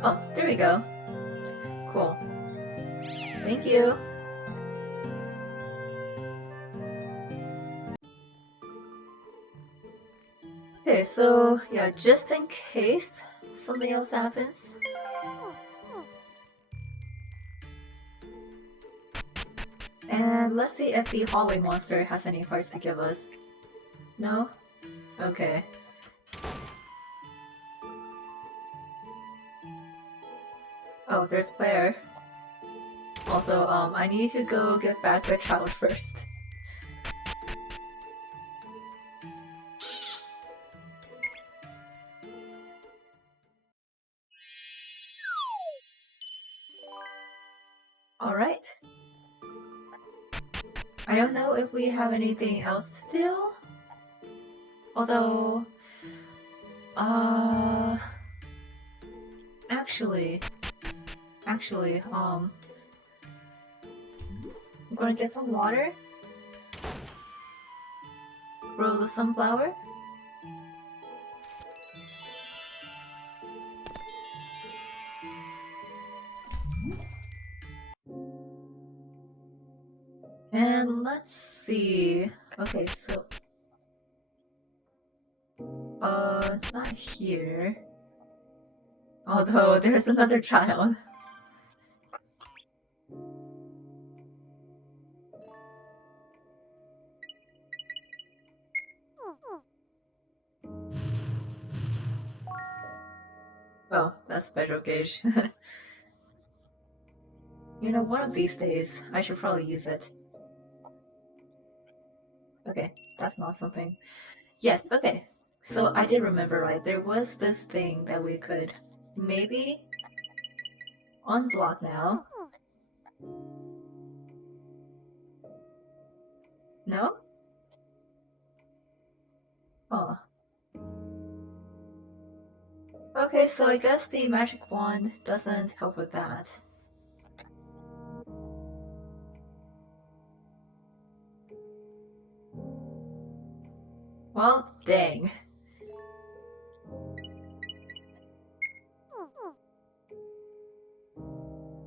Oh, there we go. Cool. Thank you. Okay, so yeah, just in case something else happens. And let's see if the hallway monster has any hearts to give us. No? Okay. Oh, there's Claire. Also, I need to go give back the child first. Alright. I don't know if we have anything else to do. Although... Actually... I'm gonna get some water. Grow the sunflower. And let's see... Okay, so... not here. Although, there's another child. Oh, that's special gauge. You know, one of these days, I should probably use it. Okay, that's not something. Yes, okay. So I did remember, right? There was this thing that we could maybe unblock now. No? Oh. Okay, so I guess the magic wand doesn't help with that. Well, dang.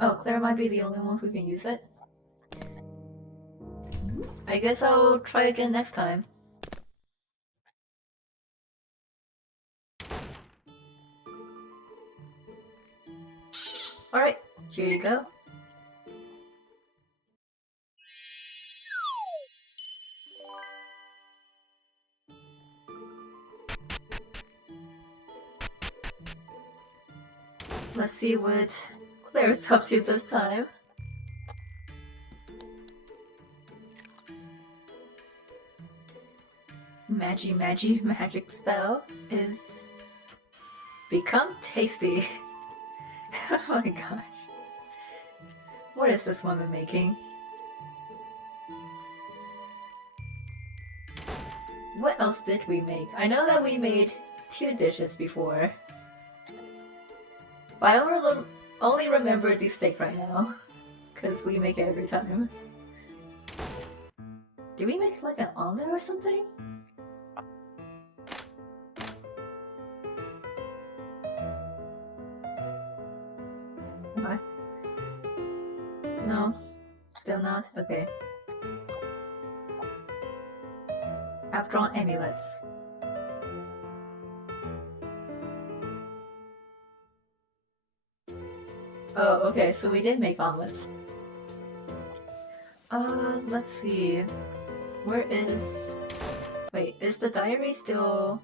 Oh, Claire might be the only one who can use it. I guess I'll try again next time. Alright, here you go. Let's see what Claire's up to this time. Magic spell is become tasty. Oh my gosh. What is this woman making? What else did we make? I know that we made 2 dishes before. But I only remember the steak right now. Because we make it every time. Did we make like an omelet or something? What? No? Still not? Okay. I've drawn amulets. Oh, okay, so we did make omelets. Let's see. Where is... Wait, is the diary still...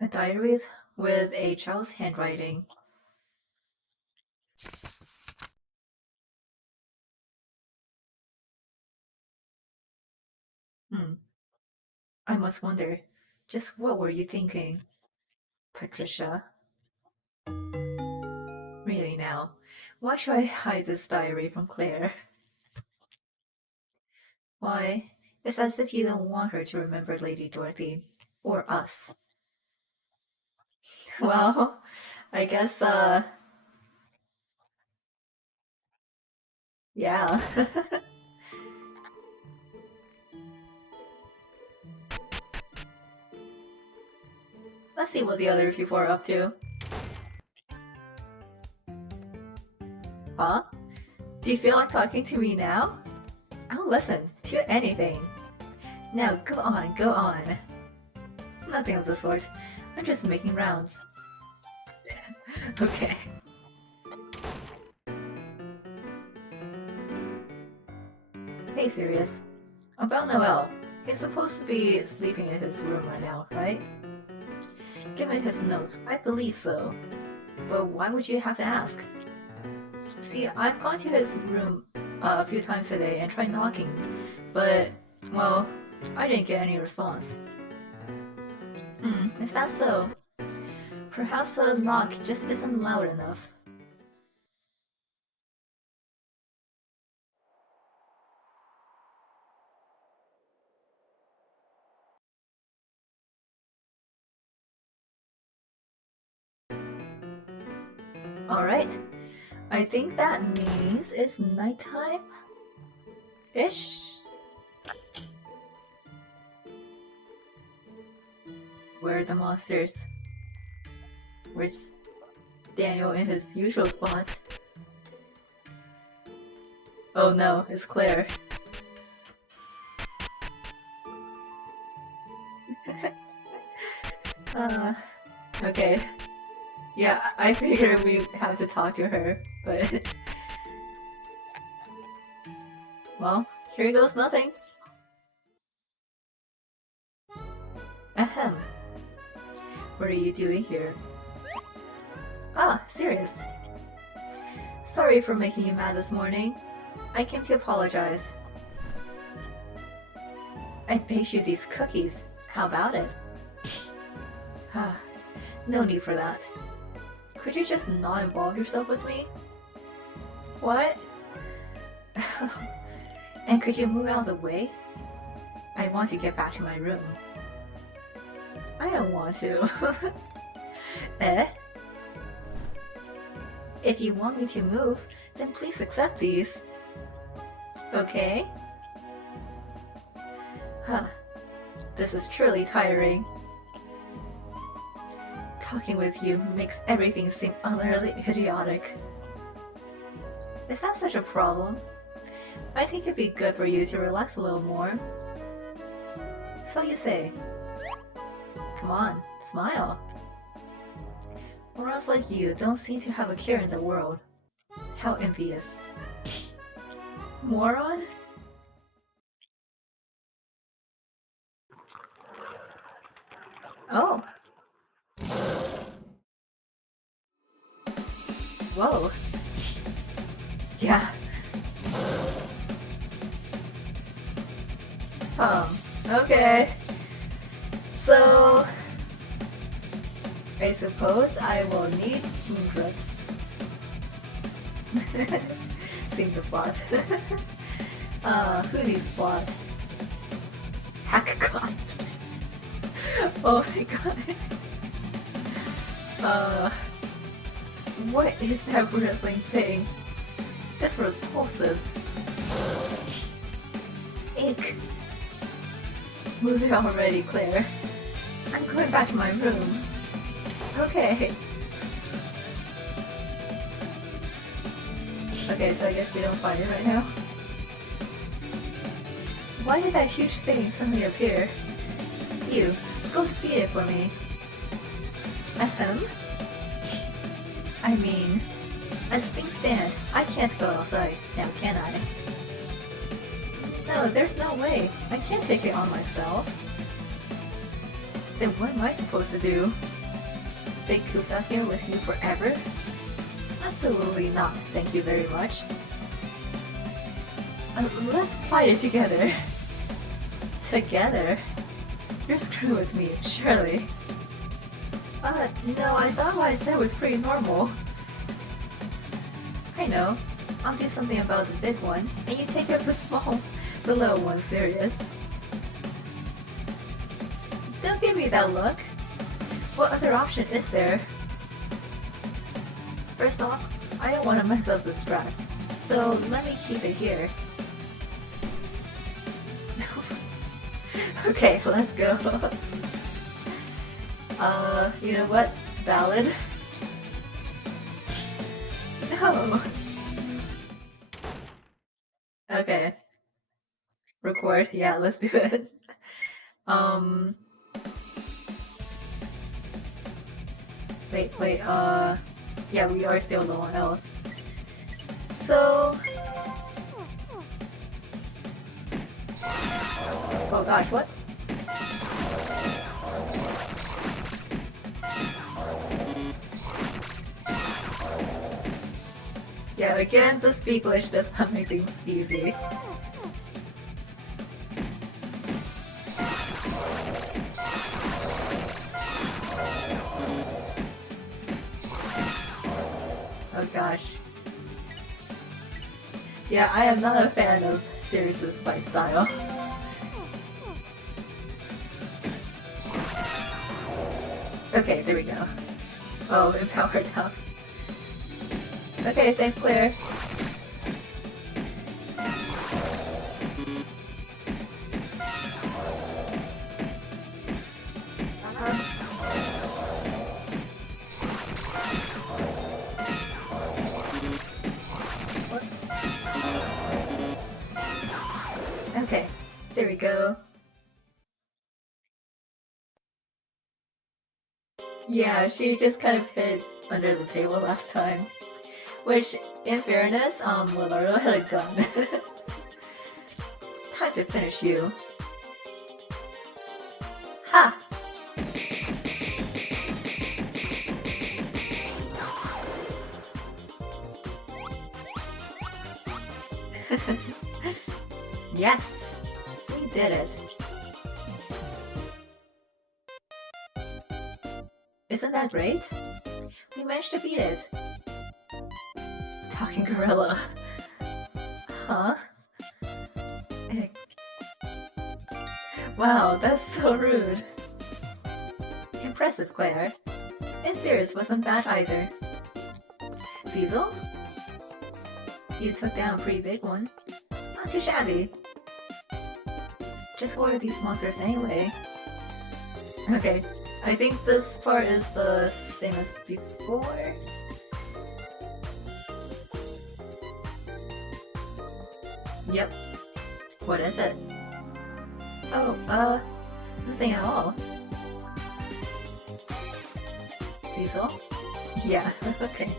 A diary with a child's handwriting. I must wonder, just what were you thinking, Patricia? Really now, why should I hide this diary from Claire? Why, it's as if you don't want her to remember Lady Dorothy. Or us. Well, I guess, yeah. Let's see what the other people are up to. Huh? Do you feel like talking to me now? I'll listen to anything. Now go on, go on. Nothing of the sort. I'm just making rounds. Okay. Hey, Sirius. About Noel. He's supposed to be sleeping in his room right now, right? Given his note, I believe so. But why would you have to ask? See, I've gone to his room a few times today and tried knocking, but, well, I didn't get any response. Is that so? Perhaps the knock just isn't loud enough. Alright, I think that means it's nighttime? Ish? Where are the monsters? Where's Daniel in his usual spot? Oh no, it's Claire. Okay. Yeah, I figured we have to talk to her, but... Well, here goes nothing. Ahem. What are you doing here? Ah, Sirius. Sorry for making you mad this morning. I came to apologize. I baked you these cookies. How about it? No need for that. Could you just not involve yourself with me? What? And could you move out of the way? I want to get back to my room. I don't want to. Eh? If you want me to move, then please accept these. Okay? Huh. This is truly tiring. Talking with you makes everything seem utterly idiotic. Is that such a problem? I think it'd be good for you to relax a little more. So you say. Come on, smile. Morons like you don't seem to have a care in the world. How envious. Moron? Oh. Whoa. Yeah. Okay. So, I suppose I will need moon grips. Seem the plot. Who needs plot? Hack god. Oh my god. What is that rippling thing? That's repulsive. Ick. Move it already, Claire. I'm going back to my room. Okay. Okay, so I guess we don't find it right now. Why did that huge thing suddenly appear? You, go feed it for me. Ahem? I mean, as things stand, I can't go outside, now can I? No, there's no way. I can't take it on myself. Then what am I supposed to do? Stay cooped up here with you forever? Absolutely not, thank you very much. Let's fight it together. Together? You're screwing with me, surely. No, I thought what I said was pretty normal. I know. I'll do something about the big one, and you take care of the little one, Sirius. Don't give me that look. What other option is there? First off, I don't want to mess up this dress, so let me keep it here. Okay, let's go. You know what? Valid. No. Okay. Record. Yeah, let's do it. Wait, yeah, we are still low on health. So... Oh gosh, what? Yeah, again, the speed glitch does not make things easy. Oh gosh. Yeah, I am not a fan of Sirius's fight style. Okay, there we go. Oh, empowered up. Okay, thanks, Claire. Okay, there we go. Yeah, she just kind of hid under the table last time. Which, in fairness, Leonardo had a gun. Time to finish you. Ha! Yes! We did it. Isn't that great? We managed to beat it. Talking gorilla. Huh? Wow, that's so rude. Impressive, Claire. And Sirius wasn't bad either. Cecil? You took down a pretty big one. Not too shabby. Just what are these monsters anyway? Okay, I think this part is the same as before. Yep. What is it? Oh, nothing at all. Cecil? Yeah, okay.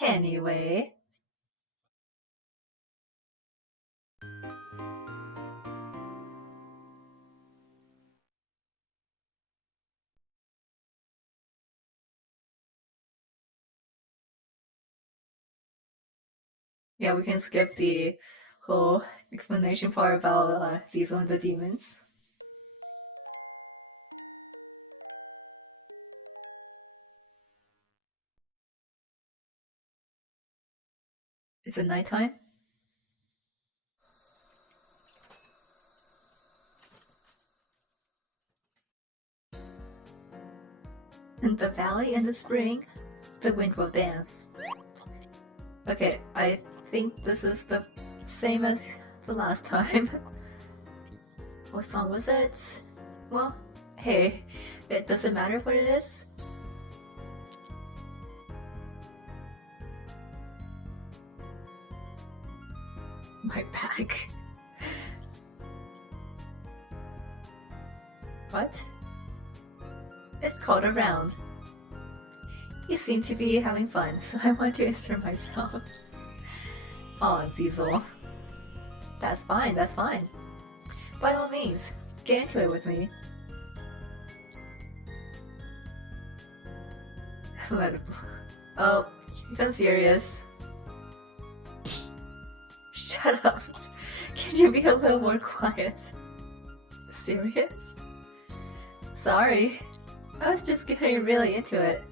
Anyway. Yeah, we can skip the whole explanation part about Zizo and the demons. Is it nighttime? In the valley in the spring, the wind will dance. Okay, I think this is the same as the last time. What song was it? Well, hey, it doesn't matter what it is. My back. What? It's called a round. You seem to be having fun, so I want to insert myself. Oh, Diesel. That's fine, that's fine. By all means, get into it with me. Let it... Oh, I'm serious. Shut up. Can you be a little more quiet? Serious? Sorry. I was just getting really into it.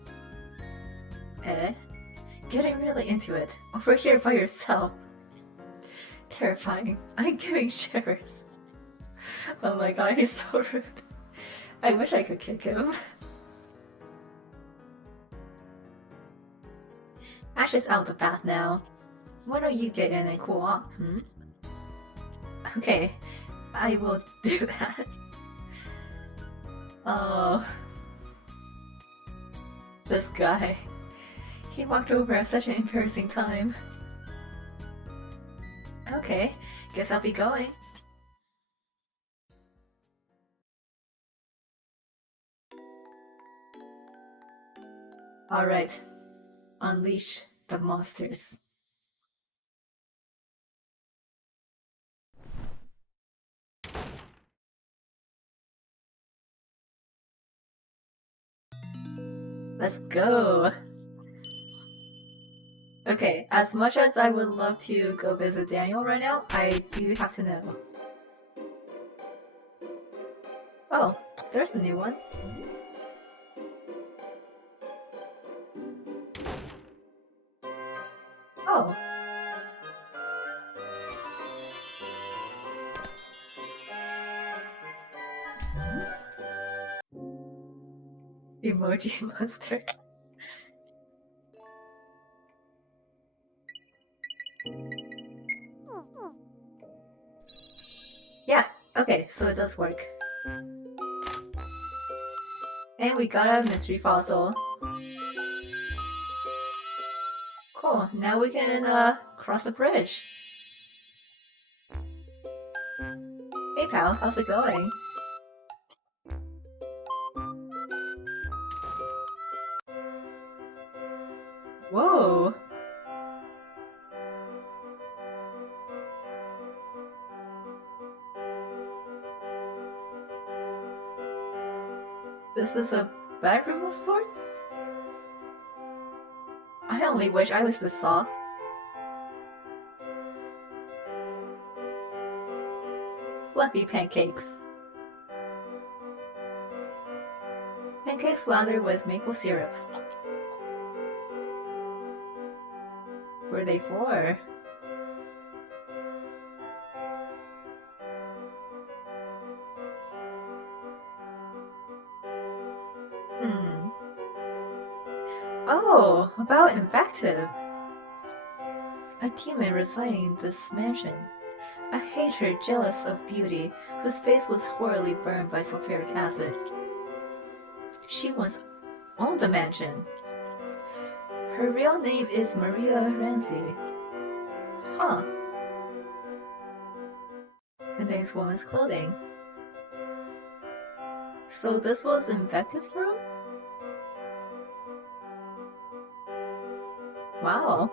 Eh? Getting really into it. Over here by yourself. Terrifying. I'm giving shivers. Oh my god, he's so rude. I wish I could kick him. Ash is out of the bath now. Why don't you get in and cool off? Okay, I will do that. Oh. This guy. He walked over at such an embarrassing time. Okay, guess I'll be going. Alright, unleash the monsters. Let's go! Okay, as much as I would love to go visit Daniel right now, I do have to know. Oh, there's a new one. Oh. Emoji monster. Yeah, okay, so it does work. And we got a mystery fossil. Cool, now we can cross the bridge. Hey pal, how's it going? Whoa! This is a bedroom of sorts? I only wish I was this soft. Fluffy pancakes. Pancakes slathered with maple syrup. What are they for? Oh, about invective. A demon residing in this mansion. A hater jealous of beauty, whose face was horribly burned by sulfuric acid. She once owned the mansion. Her real name is Maria Ramsey. Huh. Contains woman's clothing. So this was Invective's room? Wow.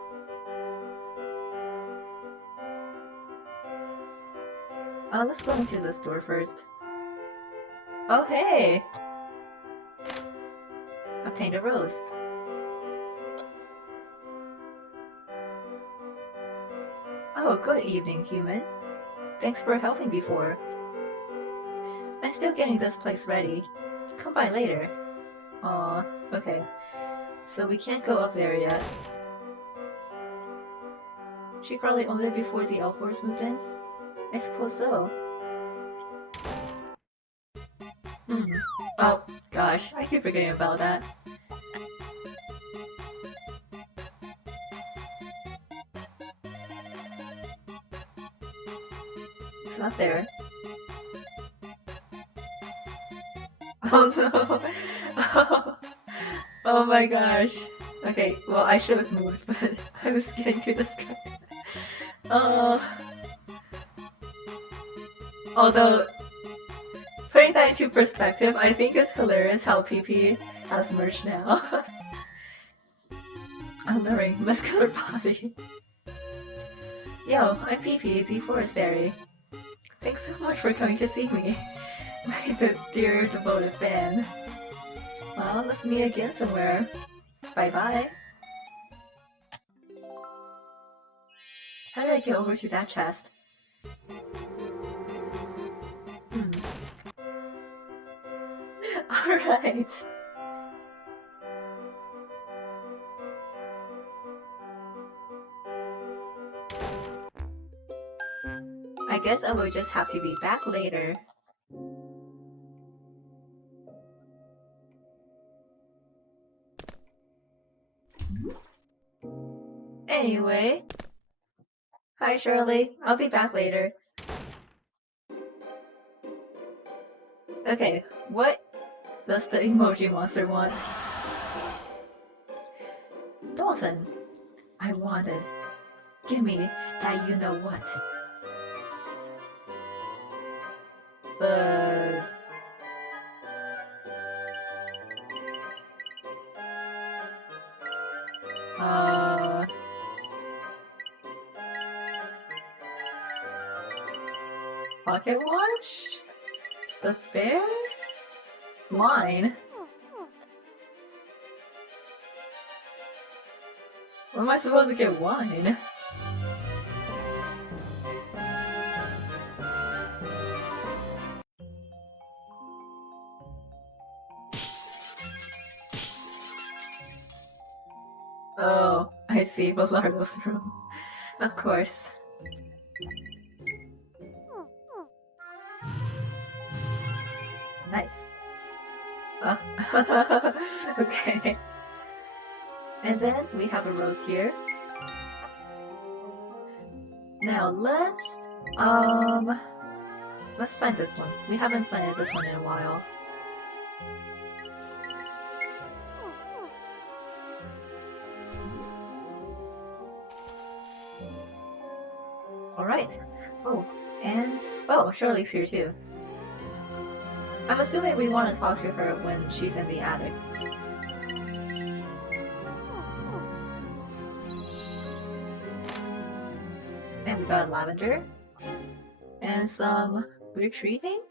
Let's go into the store first. Oh hey! Obtained a rose. Oh, good evening, human. Thanks for helping before. I'm still getting this place ready. Come by later. Aw, okay. So we can't go up there yet. She probably owned it before the Elf Wars moved in? I suppose so. Oh, gosh, I keep forgetting about that. It's not there. Oh no! Oh my gosh. Okay, well I should have moved, but I was getting too distracted. Although, putting that into perspective, I think it's hilarious how PP has merch now. Alluring, muscular body. Yo, I'm PP, the Forest Fairy. Thanks so much for coming to see me. My dear devoted fan. Well, let's meet again somewhere. Bye bye. How did I get over to that chest? Alright. I guess I will just have to be back later. Anyway. Hi Shirley, I'll be back later. Okay, what does the emoji monster want? Dalton, I want it. Give me that you know what. The... Pocket watch? Stuffed bear? Wine? Where am I supposed to get wine? Oh, I see, Velardo's room. Of course. Nice. Okay. And then we have a rose here. Now let's plant this one. We haven't planted this one in a while. Alright. Oh, and... oh, Shirley's here too. I'm assuming we want to talk to her when she's in the attic. And we got lavender. And some retrieving?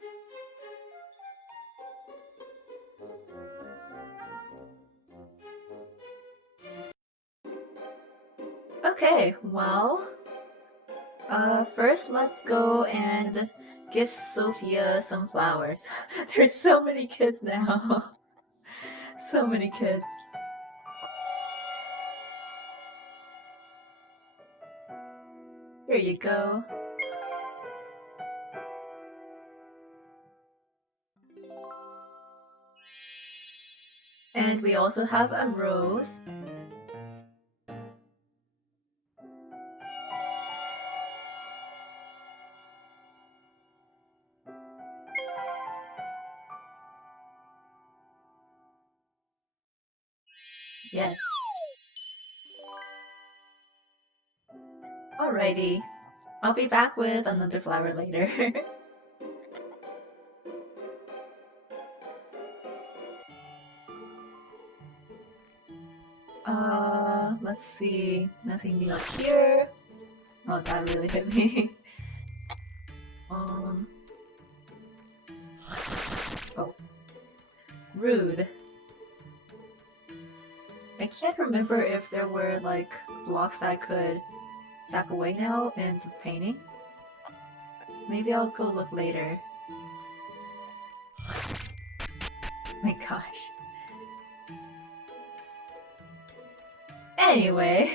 Okay, well... first let's go and give Sophia some flowers. There's so many kids now. So many kids. Here you go. And we also have a rose. Yes. Alrighty. I'll be back with another flower later. Let's see. Nothing new up here. Oh, that really hit me. Oh. Rude. I can't remember if there were, like, blocks that could zap away now into painting. Maybe I'll go look later. My gosh. Anyway.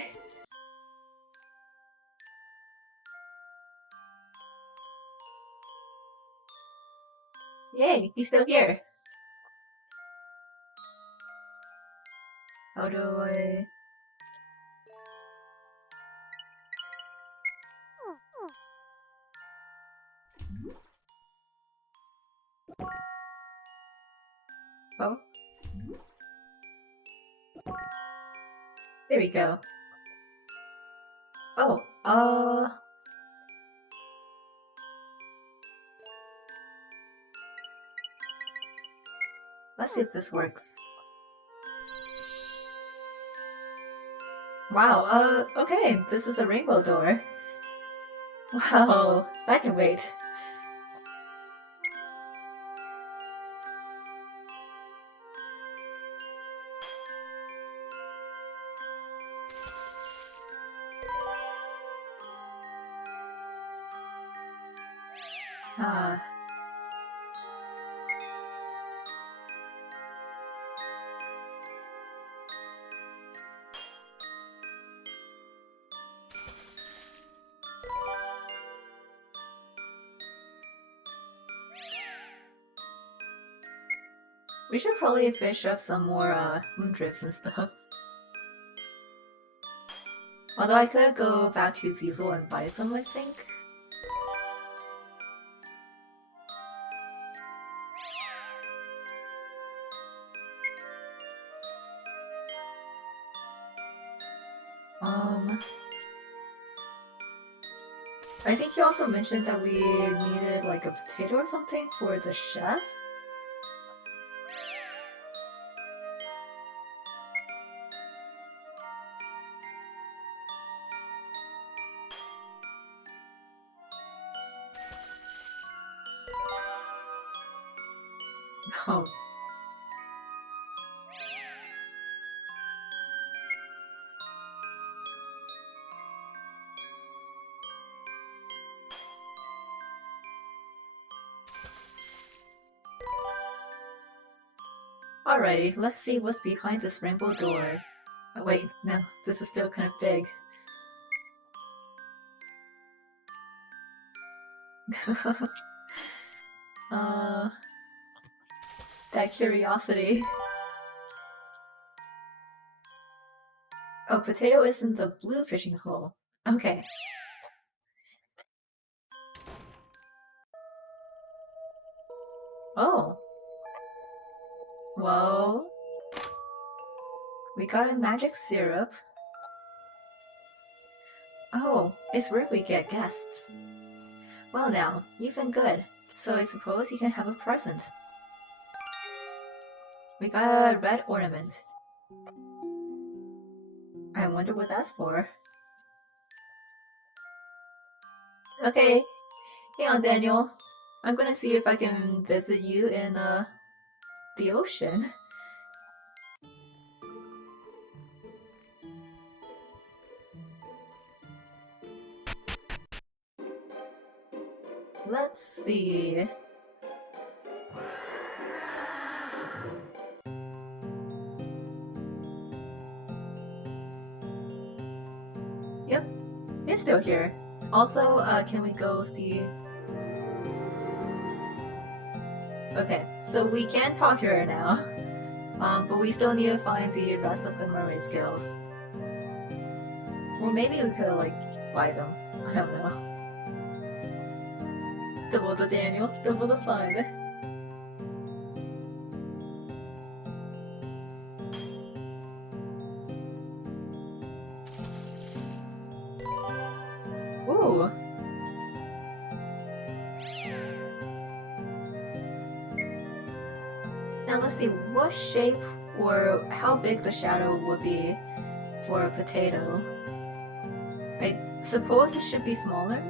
Yay, he's still here. How do I... Oh. There we go. Oh, let's see if this works. Wow, okay, this is a rainbow door. Wow, that can wait. Ah. We should probably fish up some more moon drifts and stuff. Although I could go back to Ziesel and buy some, I think. I think you also mentioned that we needed like a potato or something for the chef. Oh. Alrighty, let's see what's behind this rainbow door. Oh, wait, no, this is still kind of big. That curiosity. Oh, potato is in the blue fishing hole. Okay. Oh. Whoa. We got a magic syrup. Oh, it's where we get guests. Well now, you've been good, so I suppose you can have a present. We got a red ornament. I wonder what that's for. Okay, hang on Daniel. I'm gonna see if I can visit you in, the ocean. Let's see. Yep, it's still here. Also, can we go see... Okay, so we can talk to her now. But we still need to find the rest of the mermaid skills. Or maybe we could, like, buy them. I don't know. Double the Daniel, double the fun. Ooh! Now let's see, what shape or how big the shadow would be for a potato. I suppose it should be smaller?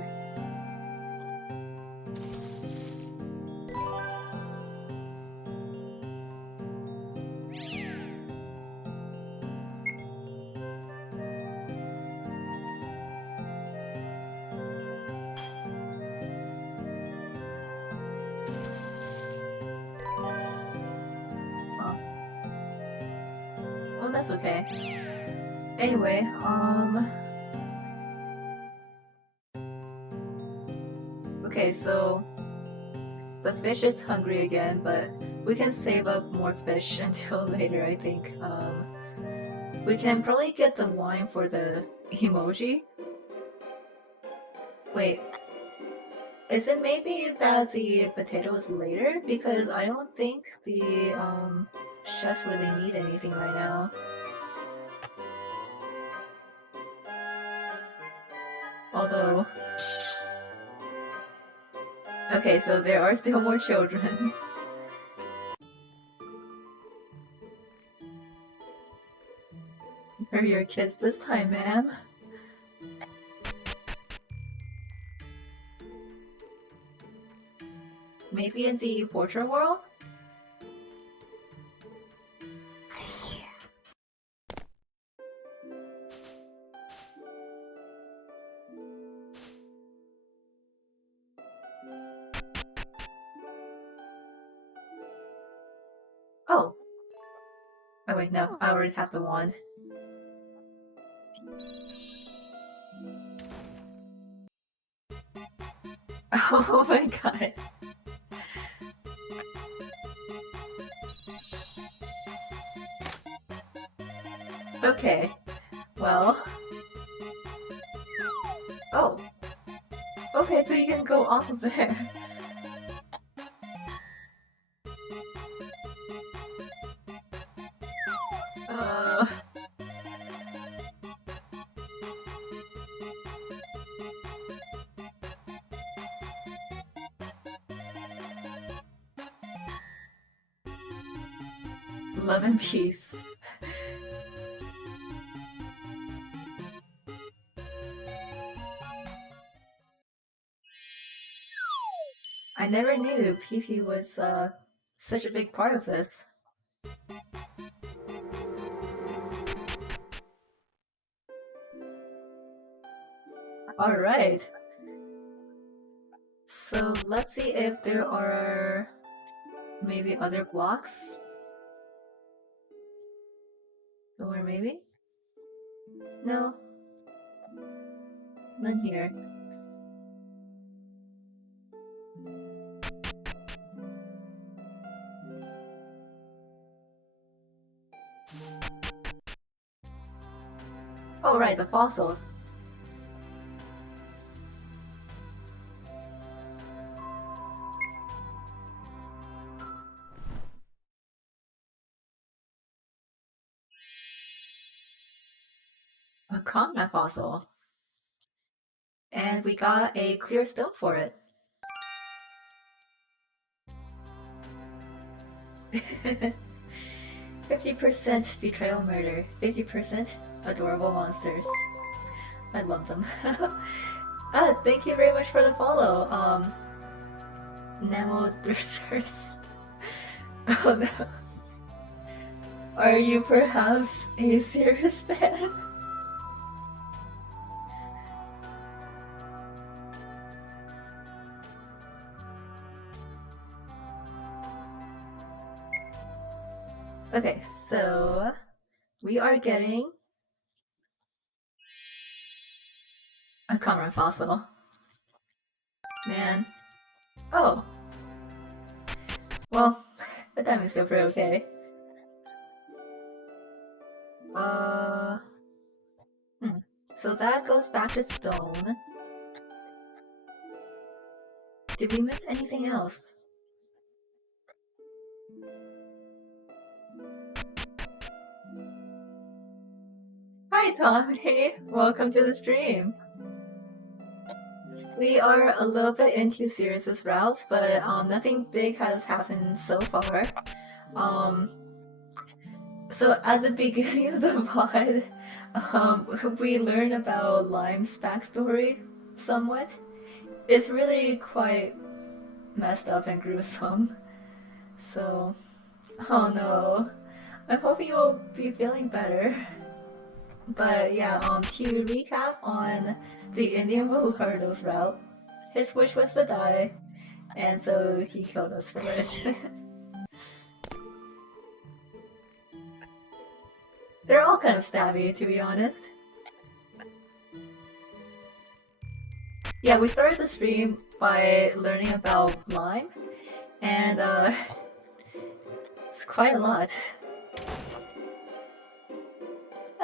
that's okay. Anyway, okay, so the fish is hungry again, but we can save up more fish until later, I think. We can probably get the wine for the emoji. Wait, is it maybe that the potato is later? Because I don't think the chefs really need anything right now. Although... Okay, so there are still more children. Are your kids this time, ma'am? Maybe in the portrait world? Oh. Oh wait, no, I already have the wand. Oh my god. Okay. Well. Oh. Okay, so you can go off of there. 11 piece. I never knew PP was such a big part of this. Alright. So let's see if there are maybe other blocks. Or maybe? No. None here. Oh right, the fossils. A combat fossil. And we got a clear stone for it. 50% betrayal murder, 50% adorable monsters. I love them. Thank you very much for the follow, Nemo Thirsters. Oh no. Are you perhaps a serious fan? Okay, so we are getting a Comrade fossil. Man. Oh. Well, the time is still pretty okay. So that goes back to stone. Did we miss anything else? Hi Tommy! Welcome to the stream! We are a little bit into Sirius's route, but nothing big has happened so far. So at the beginning of the pod, we learned about Lime's backstory somewhat. It's really quite messed up and gruesome. So, oh no. I hope you'll be feeling better. But yeah, to recap on the Indian Velardo's route, his wish was to die, and so he killed us for it. kind of stabby, to be honest. Yeah, we started the stream by learning about lime, and it's quite a lot.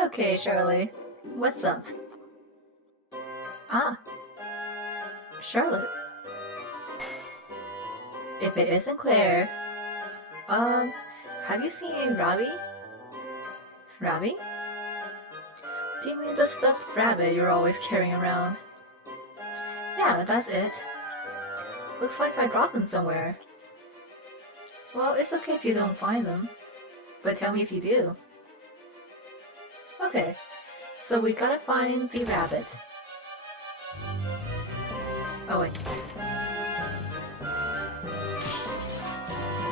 Okay, Charlie, what's up? Ah, Charlotte. If it isn't Claire, have you seen Robbie? Robbie? Do you mean the stuffed rabbit you're always carrying around? Yeah, that's it. Looks like I dropped them somewhere. Well, it's okay if you don't find them, but tell me if you do. Okay, so we gotta find the rabbit. Oh wait.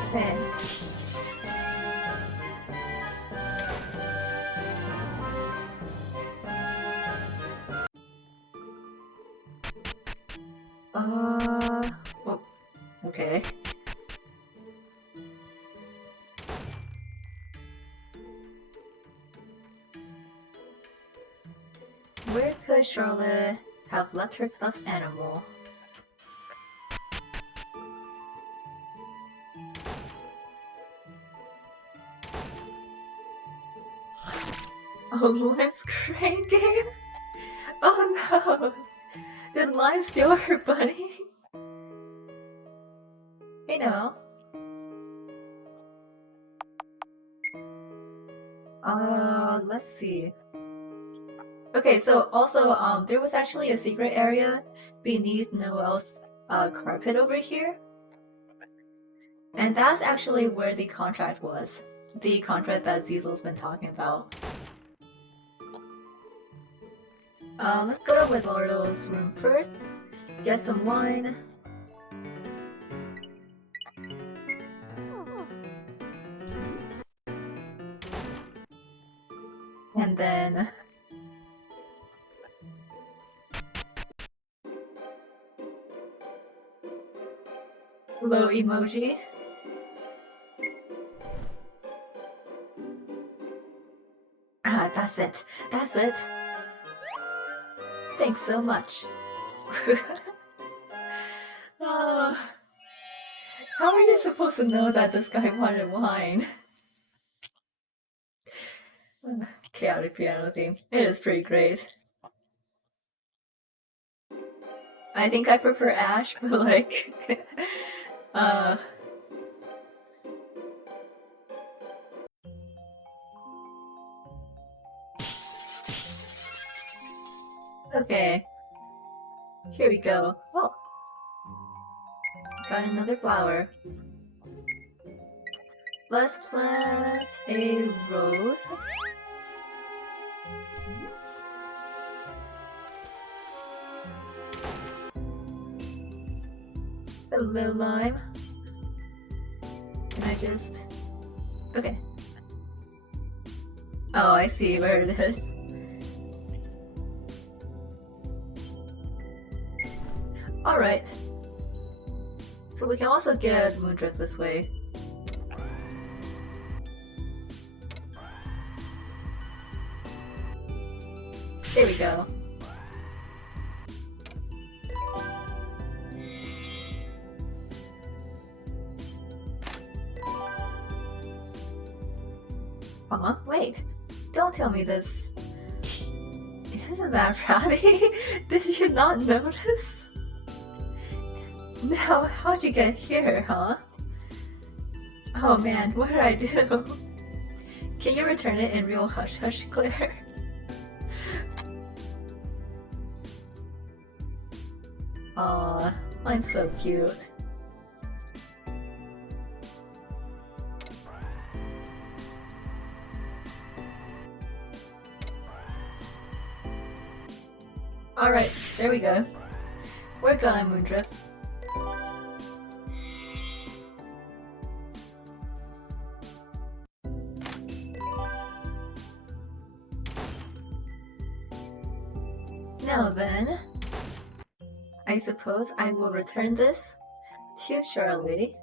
Okay. Oh, okay. Where could Charlotte have left her stuffed animal? Oh, Lime's crane game? Oh no! Did Lime steal her bunny? Hey no. Let's see. Okay, so also, there was actually a secret area beneath Noel's carpet over here. And that's actually where the contract was. The contract that Ziezel's been talking about. Let's go to Eduardo's room first. Get some wine. And then... Hello, emoji. Ah, that's it. That's it. Thanks so much. How are you supposed to know that this guy wanted wine? Chaotic piano theme. It is pretty great. I think I prefer Ash, but like... Okay. Here we go. Oh! Got another flower. Let's plant a rose. A little lime. Can I just... Okay. Oh, I see where it is. Alright. So we can also get Moondrift this way. There we go. Wait. Don't tell me this. Isn't that Robbie? Did you not notice? Now, how'd you get here, huh? Oh man, what did I do? Can you return it in real hush hush, Claire? Aw, I'm so cute. Alright, there we go. We're gonna Moondrifts. Now then, I suppose I will return this to Charlie.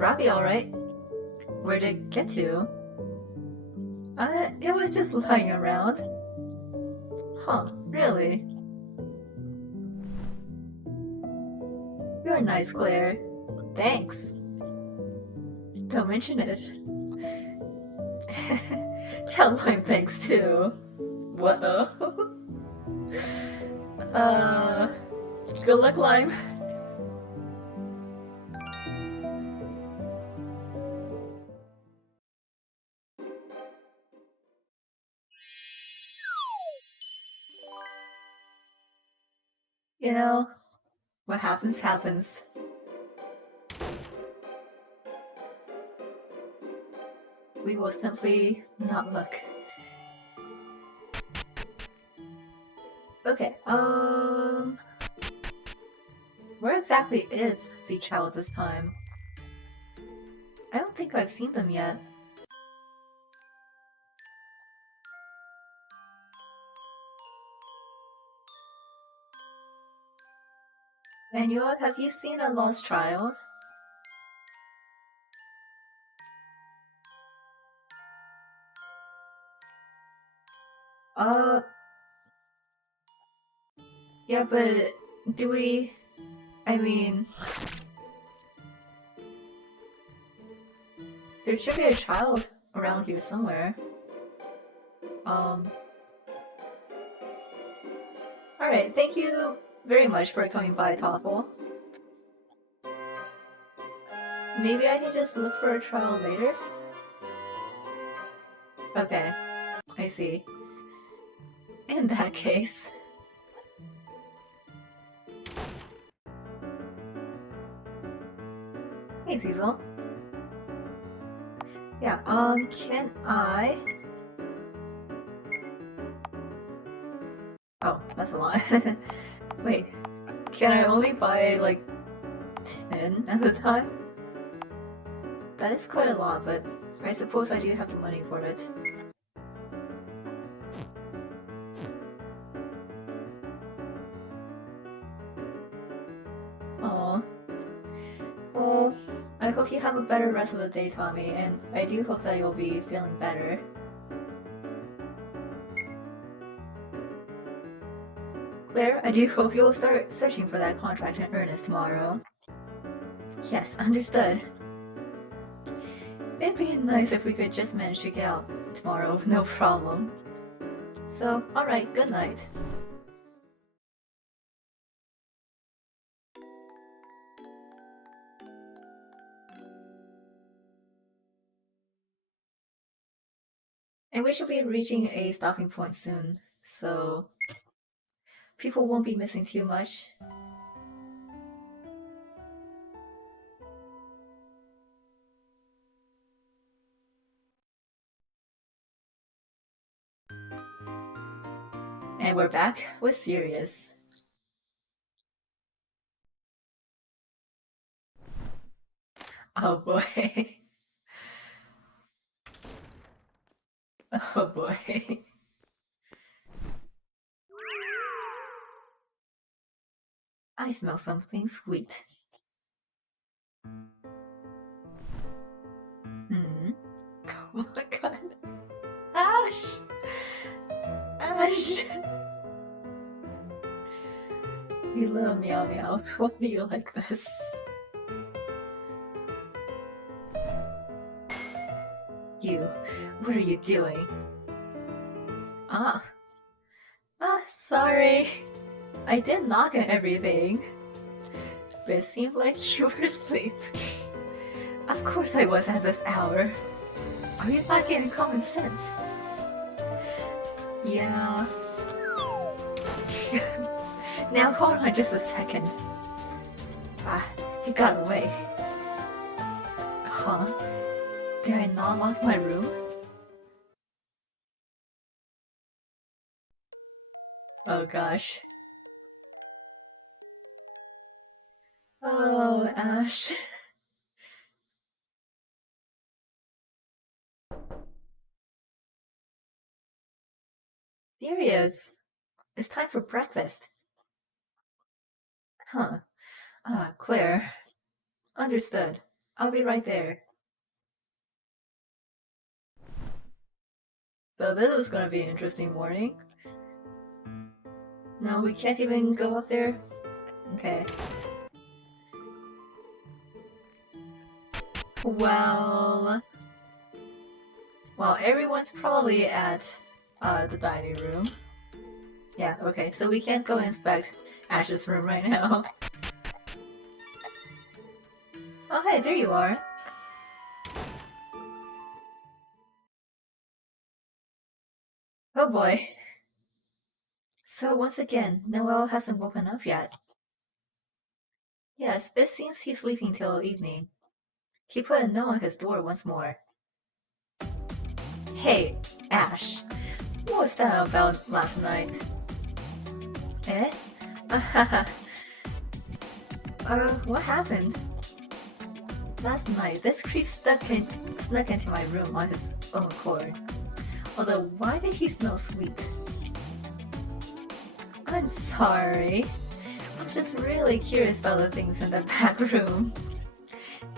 Robbie alright? Where'd it get to? It was just lying around. Huh, really? You're nice, Claire. Thanks. Don't mention it. Tell Lime thanks too. Whoa. uh, good luck, Lime. You know, what happens, happens. We will simply not look. Okay, where exactly is the child this time? I don't think I've seen them yet. Manuel, have you seen a lost child? Uh, yeah, but do we... I mean... There should be a child around here somewhere. Alright, thank you very much for coming by, Toffle. Maybe I can just look for a child later? Okay, I see. In that case... Hey, Cecil. Yeah, can I... Oh, that's a lot. Wait, can I only buy, like, 10 at a time? That is quite a lot, but I suppose I do have the money for it. Aww. Well, I hope you have a better rest of the day, Tommy, and I do hope that you'll be feeling better. Claire, I do hope you'll start searching for that contract in earnest tomorrow. Yes, understood. It'd be nice if we could just manage to get out tomorrow, no problem. So, alright, good night. And we should be reaching a stopping point soon, so people won't be missing too much. And we're back with Sirius. Oh boy. Oh boy. I smell something sweet. Hmm. Oh my god. Ash! Ash! You little meow meow. Why do you like this? You, what are you doing? Ah. Ah, sorry. I did knock on everything. But it seemed like you were asleep. Of course I was at this hour. Are you not getting common sense? Yeah. Now hold on just a second. Ah, he got away. Huh? Did I not lock my room? Oh gosh. Oh, Ash. Serious. It's time for breakfast. Huh. Ah, Claire. Understood. I'll be right there. So this is gonna be an interesting morning. No, we can't even go up there? Okay. Well, everyone's probably at the dining room. Yeah, okay, so we can't go inspect Ash's room right now. Oh hey, there you are. Oh boy. So once again, Noel hasn't woken up yet. Yes, it seems he's sleeping till evening. He put a note on his door once more. Hey, Ash. What was that about last night? Eh? What happened? Last night, this creep snuck into my room on his own accord. Although, why did he smell sweet? I'm sorry. I'm just really curious about the things in the back room.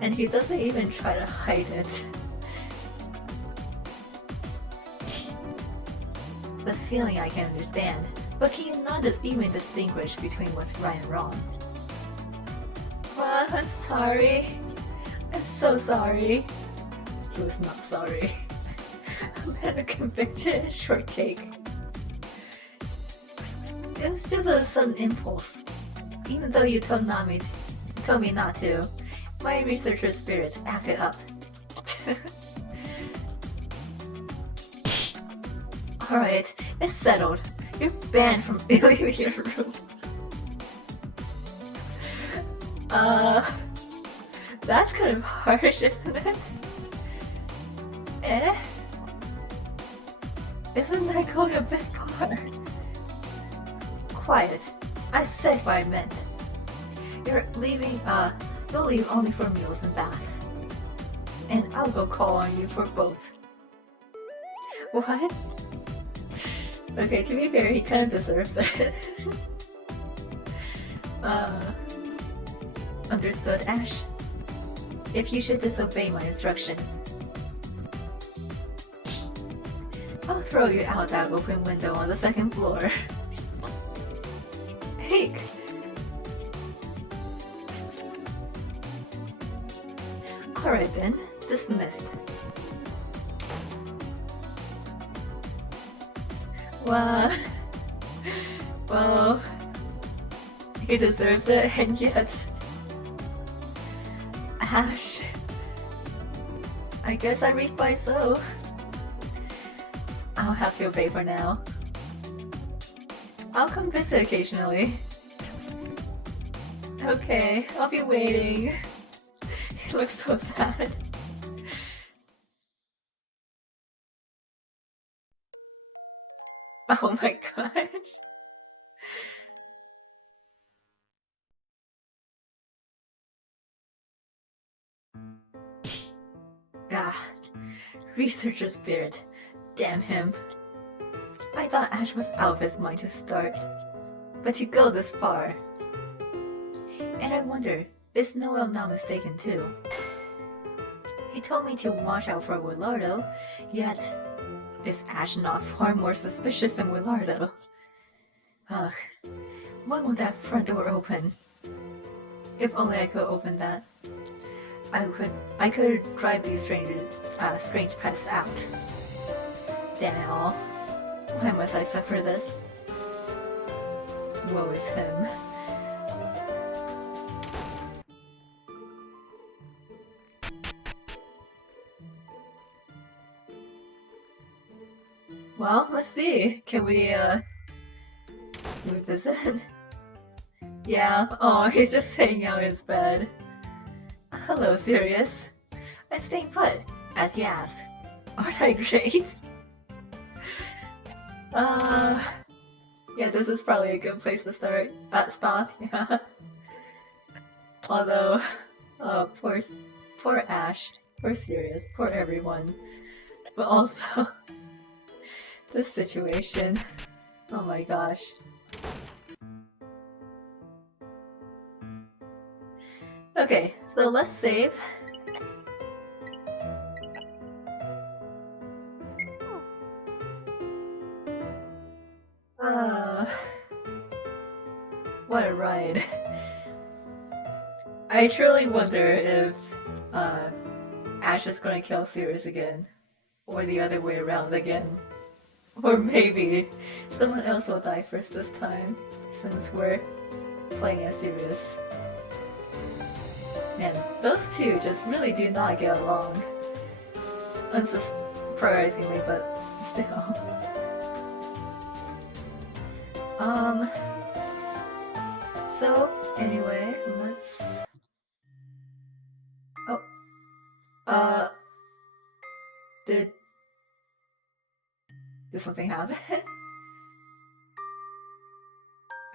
And he doesn't even try to hide it. The feeling I can understand, but can you not even distinguish between what's right and wrong? Well, I'm sorry. I'm so sorry. He was not sorry. I had a conviction shortcake. It was just a sudden impulse. Even though you told me not to, my researcher spirit acted up. Alright, it's settled. You're banned from leaving your room. That's kind of harsh, isn't it? Eh? Isn't that going a bit far? Quiet. I said what I meant. You'll leave only for meals and baths. And I'll go call on you for both. What? Okay, to be fair, he kind of deserves it. Understood, Ash. If you should disobey my instructions, I'll throw you out that open window on the second floor. Eek! Alright then, dismissed. Well, he deserves it, and yet... Ash... I guess I read by so. I'll have to obey for now. I'll come visit occasionally. Okay, I'll be waiting. He looks so sad. Oh my gosh. Ah, researcher spirit. Damn him. I thought Ash was out of his mind to start. But to go this far. And I wonder, is Noel not mistaken too? He told me to watch out for Willardo, yet is Ash not far more suspicious than Willardo? Ugh, when will that front door open? If only I could open that. I could drive these strange pests out. Damn it all. Why must I suffer this? Woe is him. Well, let's see. Can we visit? Yeah, oh, he's just hanging out in his bed. Hello, Sirius. I'm staying put, as you ask. Aren't I great? Yeah, this is probably a good place to start. Stop, yeah. Although, poor Ash, poor Sirius, poor everyone. But also, this situation. Oh my gosh. Okay, so let's save. Uh, what a ride. I truly wonder if uh, Ash is gonna kill Sirius again, or the other way around again. Or maybe someone else will die first this time, since we're playing as Sirius. Man, those two just really do not get along. Unsurprisingly, but still. Um, so, anyway, let's... Oh, uh, did... Did something happen?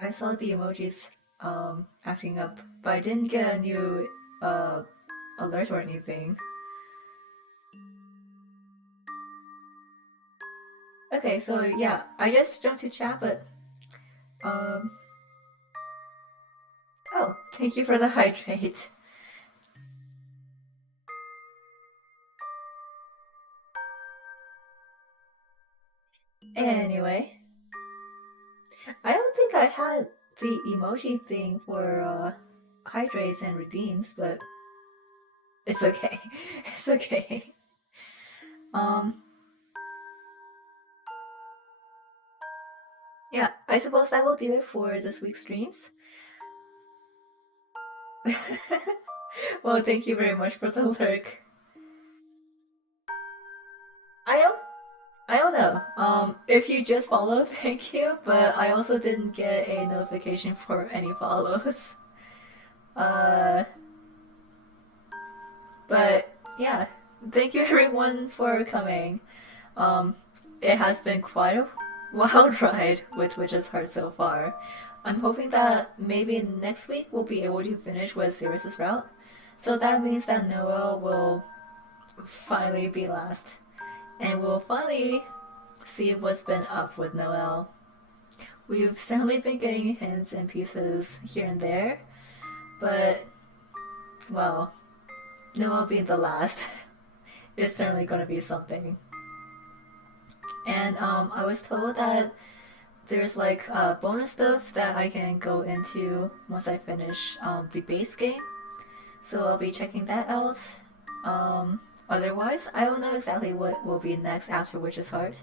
I saw the emojis, acting up, but I didn't get a new, alert or anything. Okay, so yeah, I just jumped to chat, but, oh, thank you for the hydrate. Anyway, I don't think I had the emoji thing for, hydrates and redeems, but it's okay. It's okay. Yeah, I suppose that will do it for this week's streams. Well, thank you very much for the lurk. I don't know. If you just follow, thank you, but I also didn't get a notification for any follows. But yeah, thank you everyone for coming. It has been quite a wild ride with Witch's Heart so far. I'm hoping that maybe next week we'll be able to finish with Sirius's route. So that means that Noel will finally be last. And we'll finally see what's been up with Noel. We've certainly been getting hints and pieces here and there, but, well, Noel being the last is certainly going to be something. And I was told that there's like bonus stuff that I can go into once I finish the base game. So I'll be checking that out. Otherwise, I don't know exactly what will be next after Witch's Heart.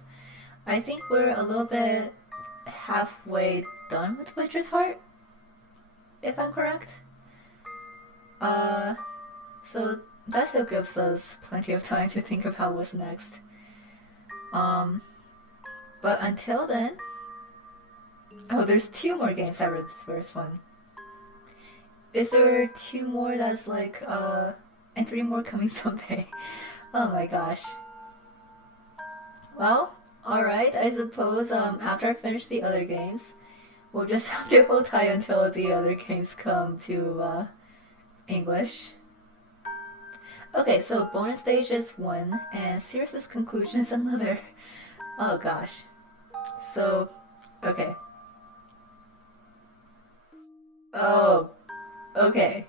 I think we're a little bit halfway done with Witch's Heart, if I'm correct. So that still gives us plenty of time to think about what's next. But until then... Oh, there's 2 more games after the first one. Is there 2 more that's like, and 3 more coming someday? Oh my gosh. Well, alright, I suppose, after I finish the other games, we'll just have to hold tight until the other games come to, English. Okay, so bonus stage is 1, and Sirius's conclusion is another. Oh gosh. So, okay. Oh, okay.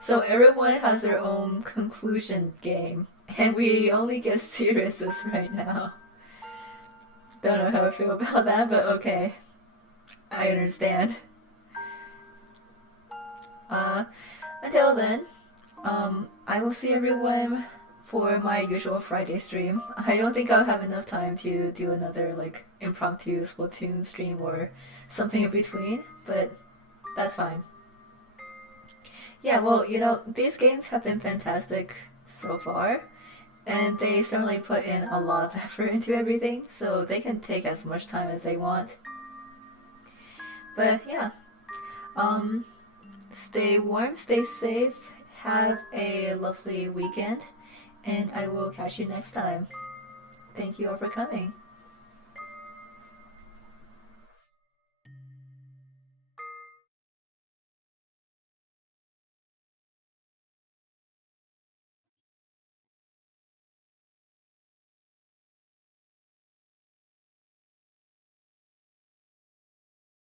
So everyone has their own conclusion game, and we only get Sirius's right now. Don't know how I feel about that, but okay. I understand. Until then, I will see everyone for my usual Friday stream. I don't think I'll have enough time to do another like impromptu Splatoon stream or something in between, but that's fine. Yeah, well, you know, these games have been fantastic so far, and they certainly put in a lot of effort into everything, so they can take as much time as they want. But yeah, stay warm, stay safe, have a lovely weekend, and I will catch you next time. Thank you all for coming.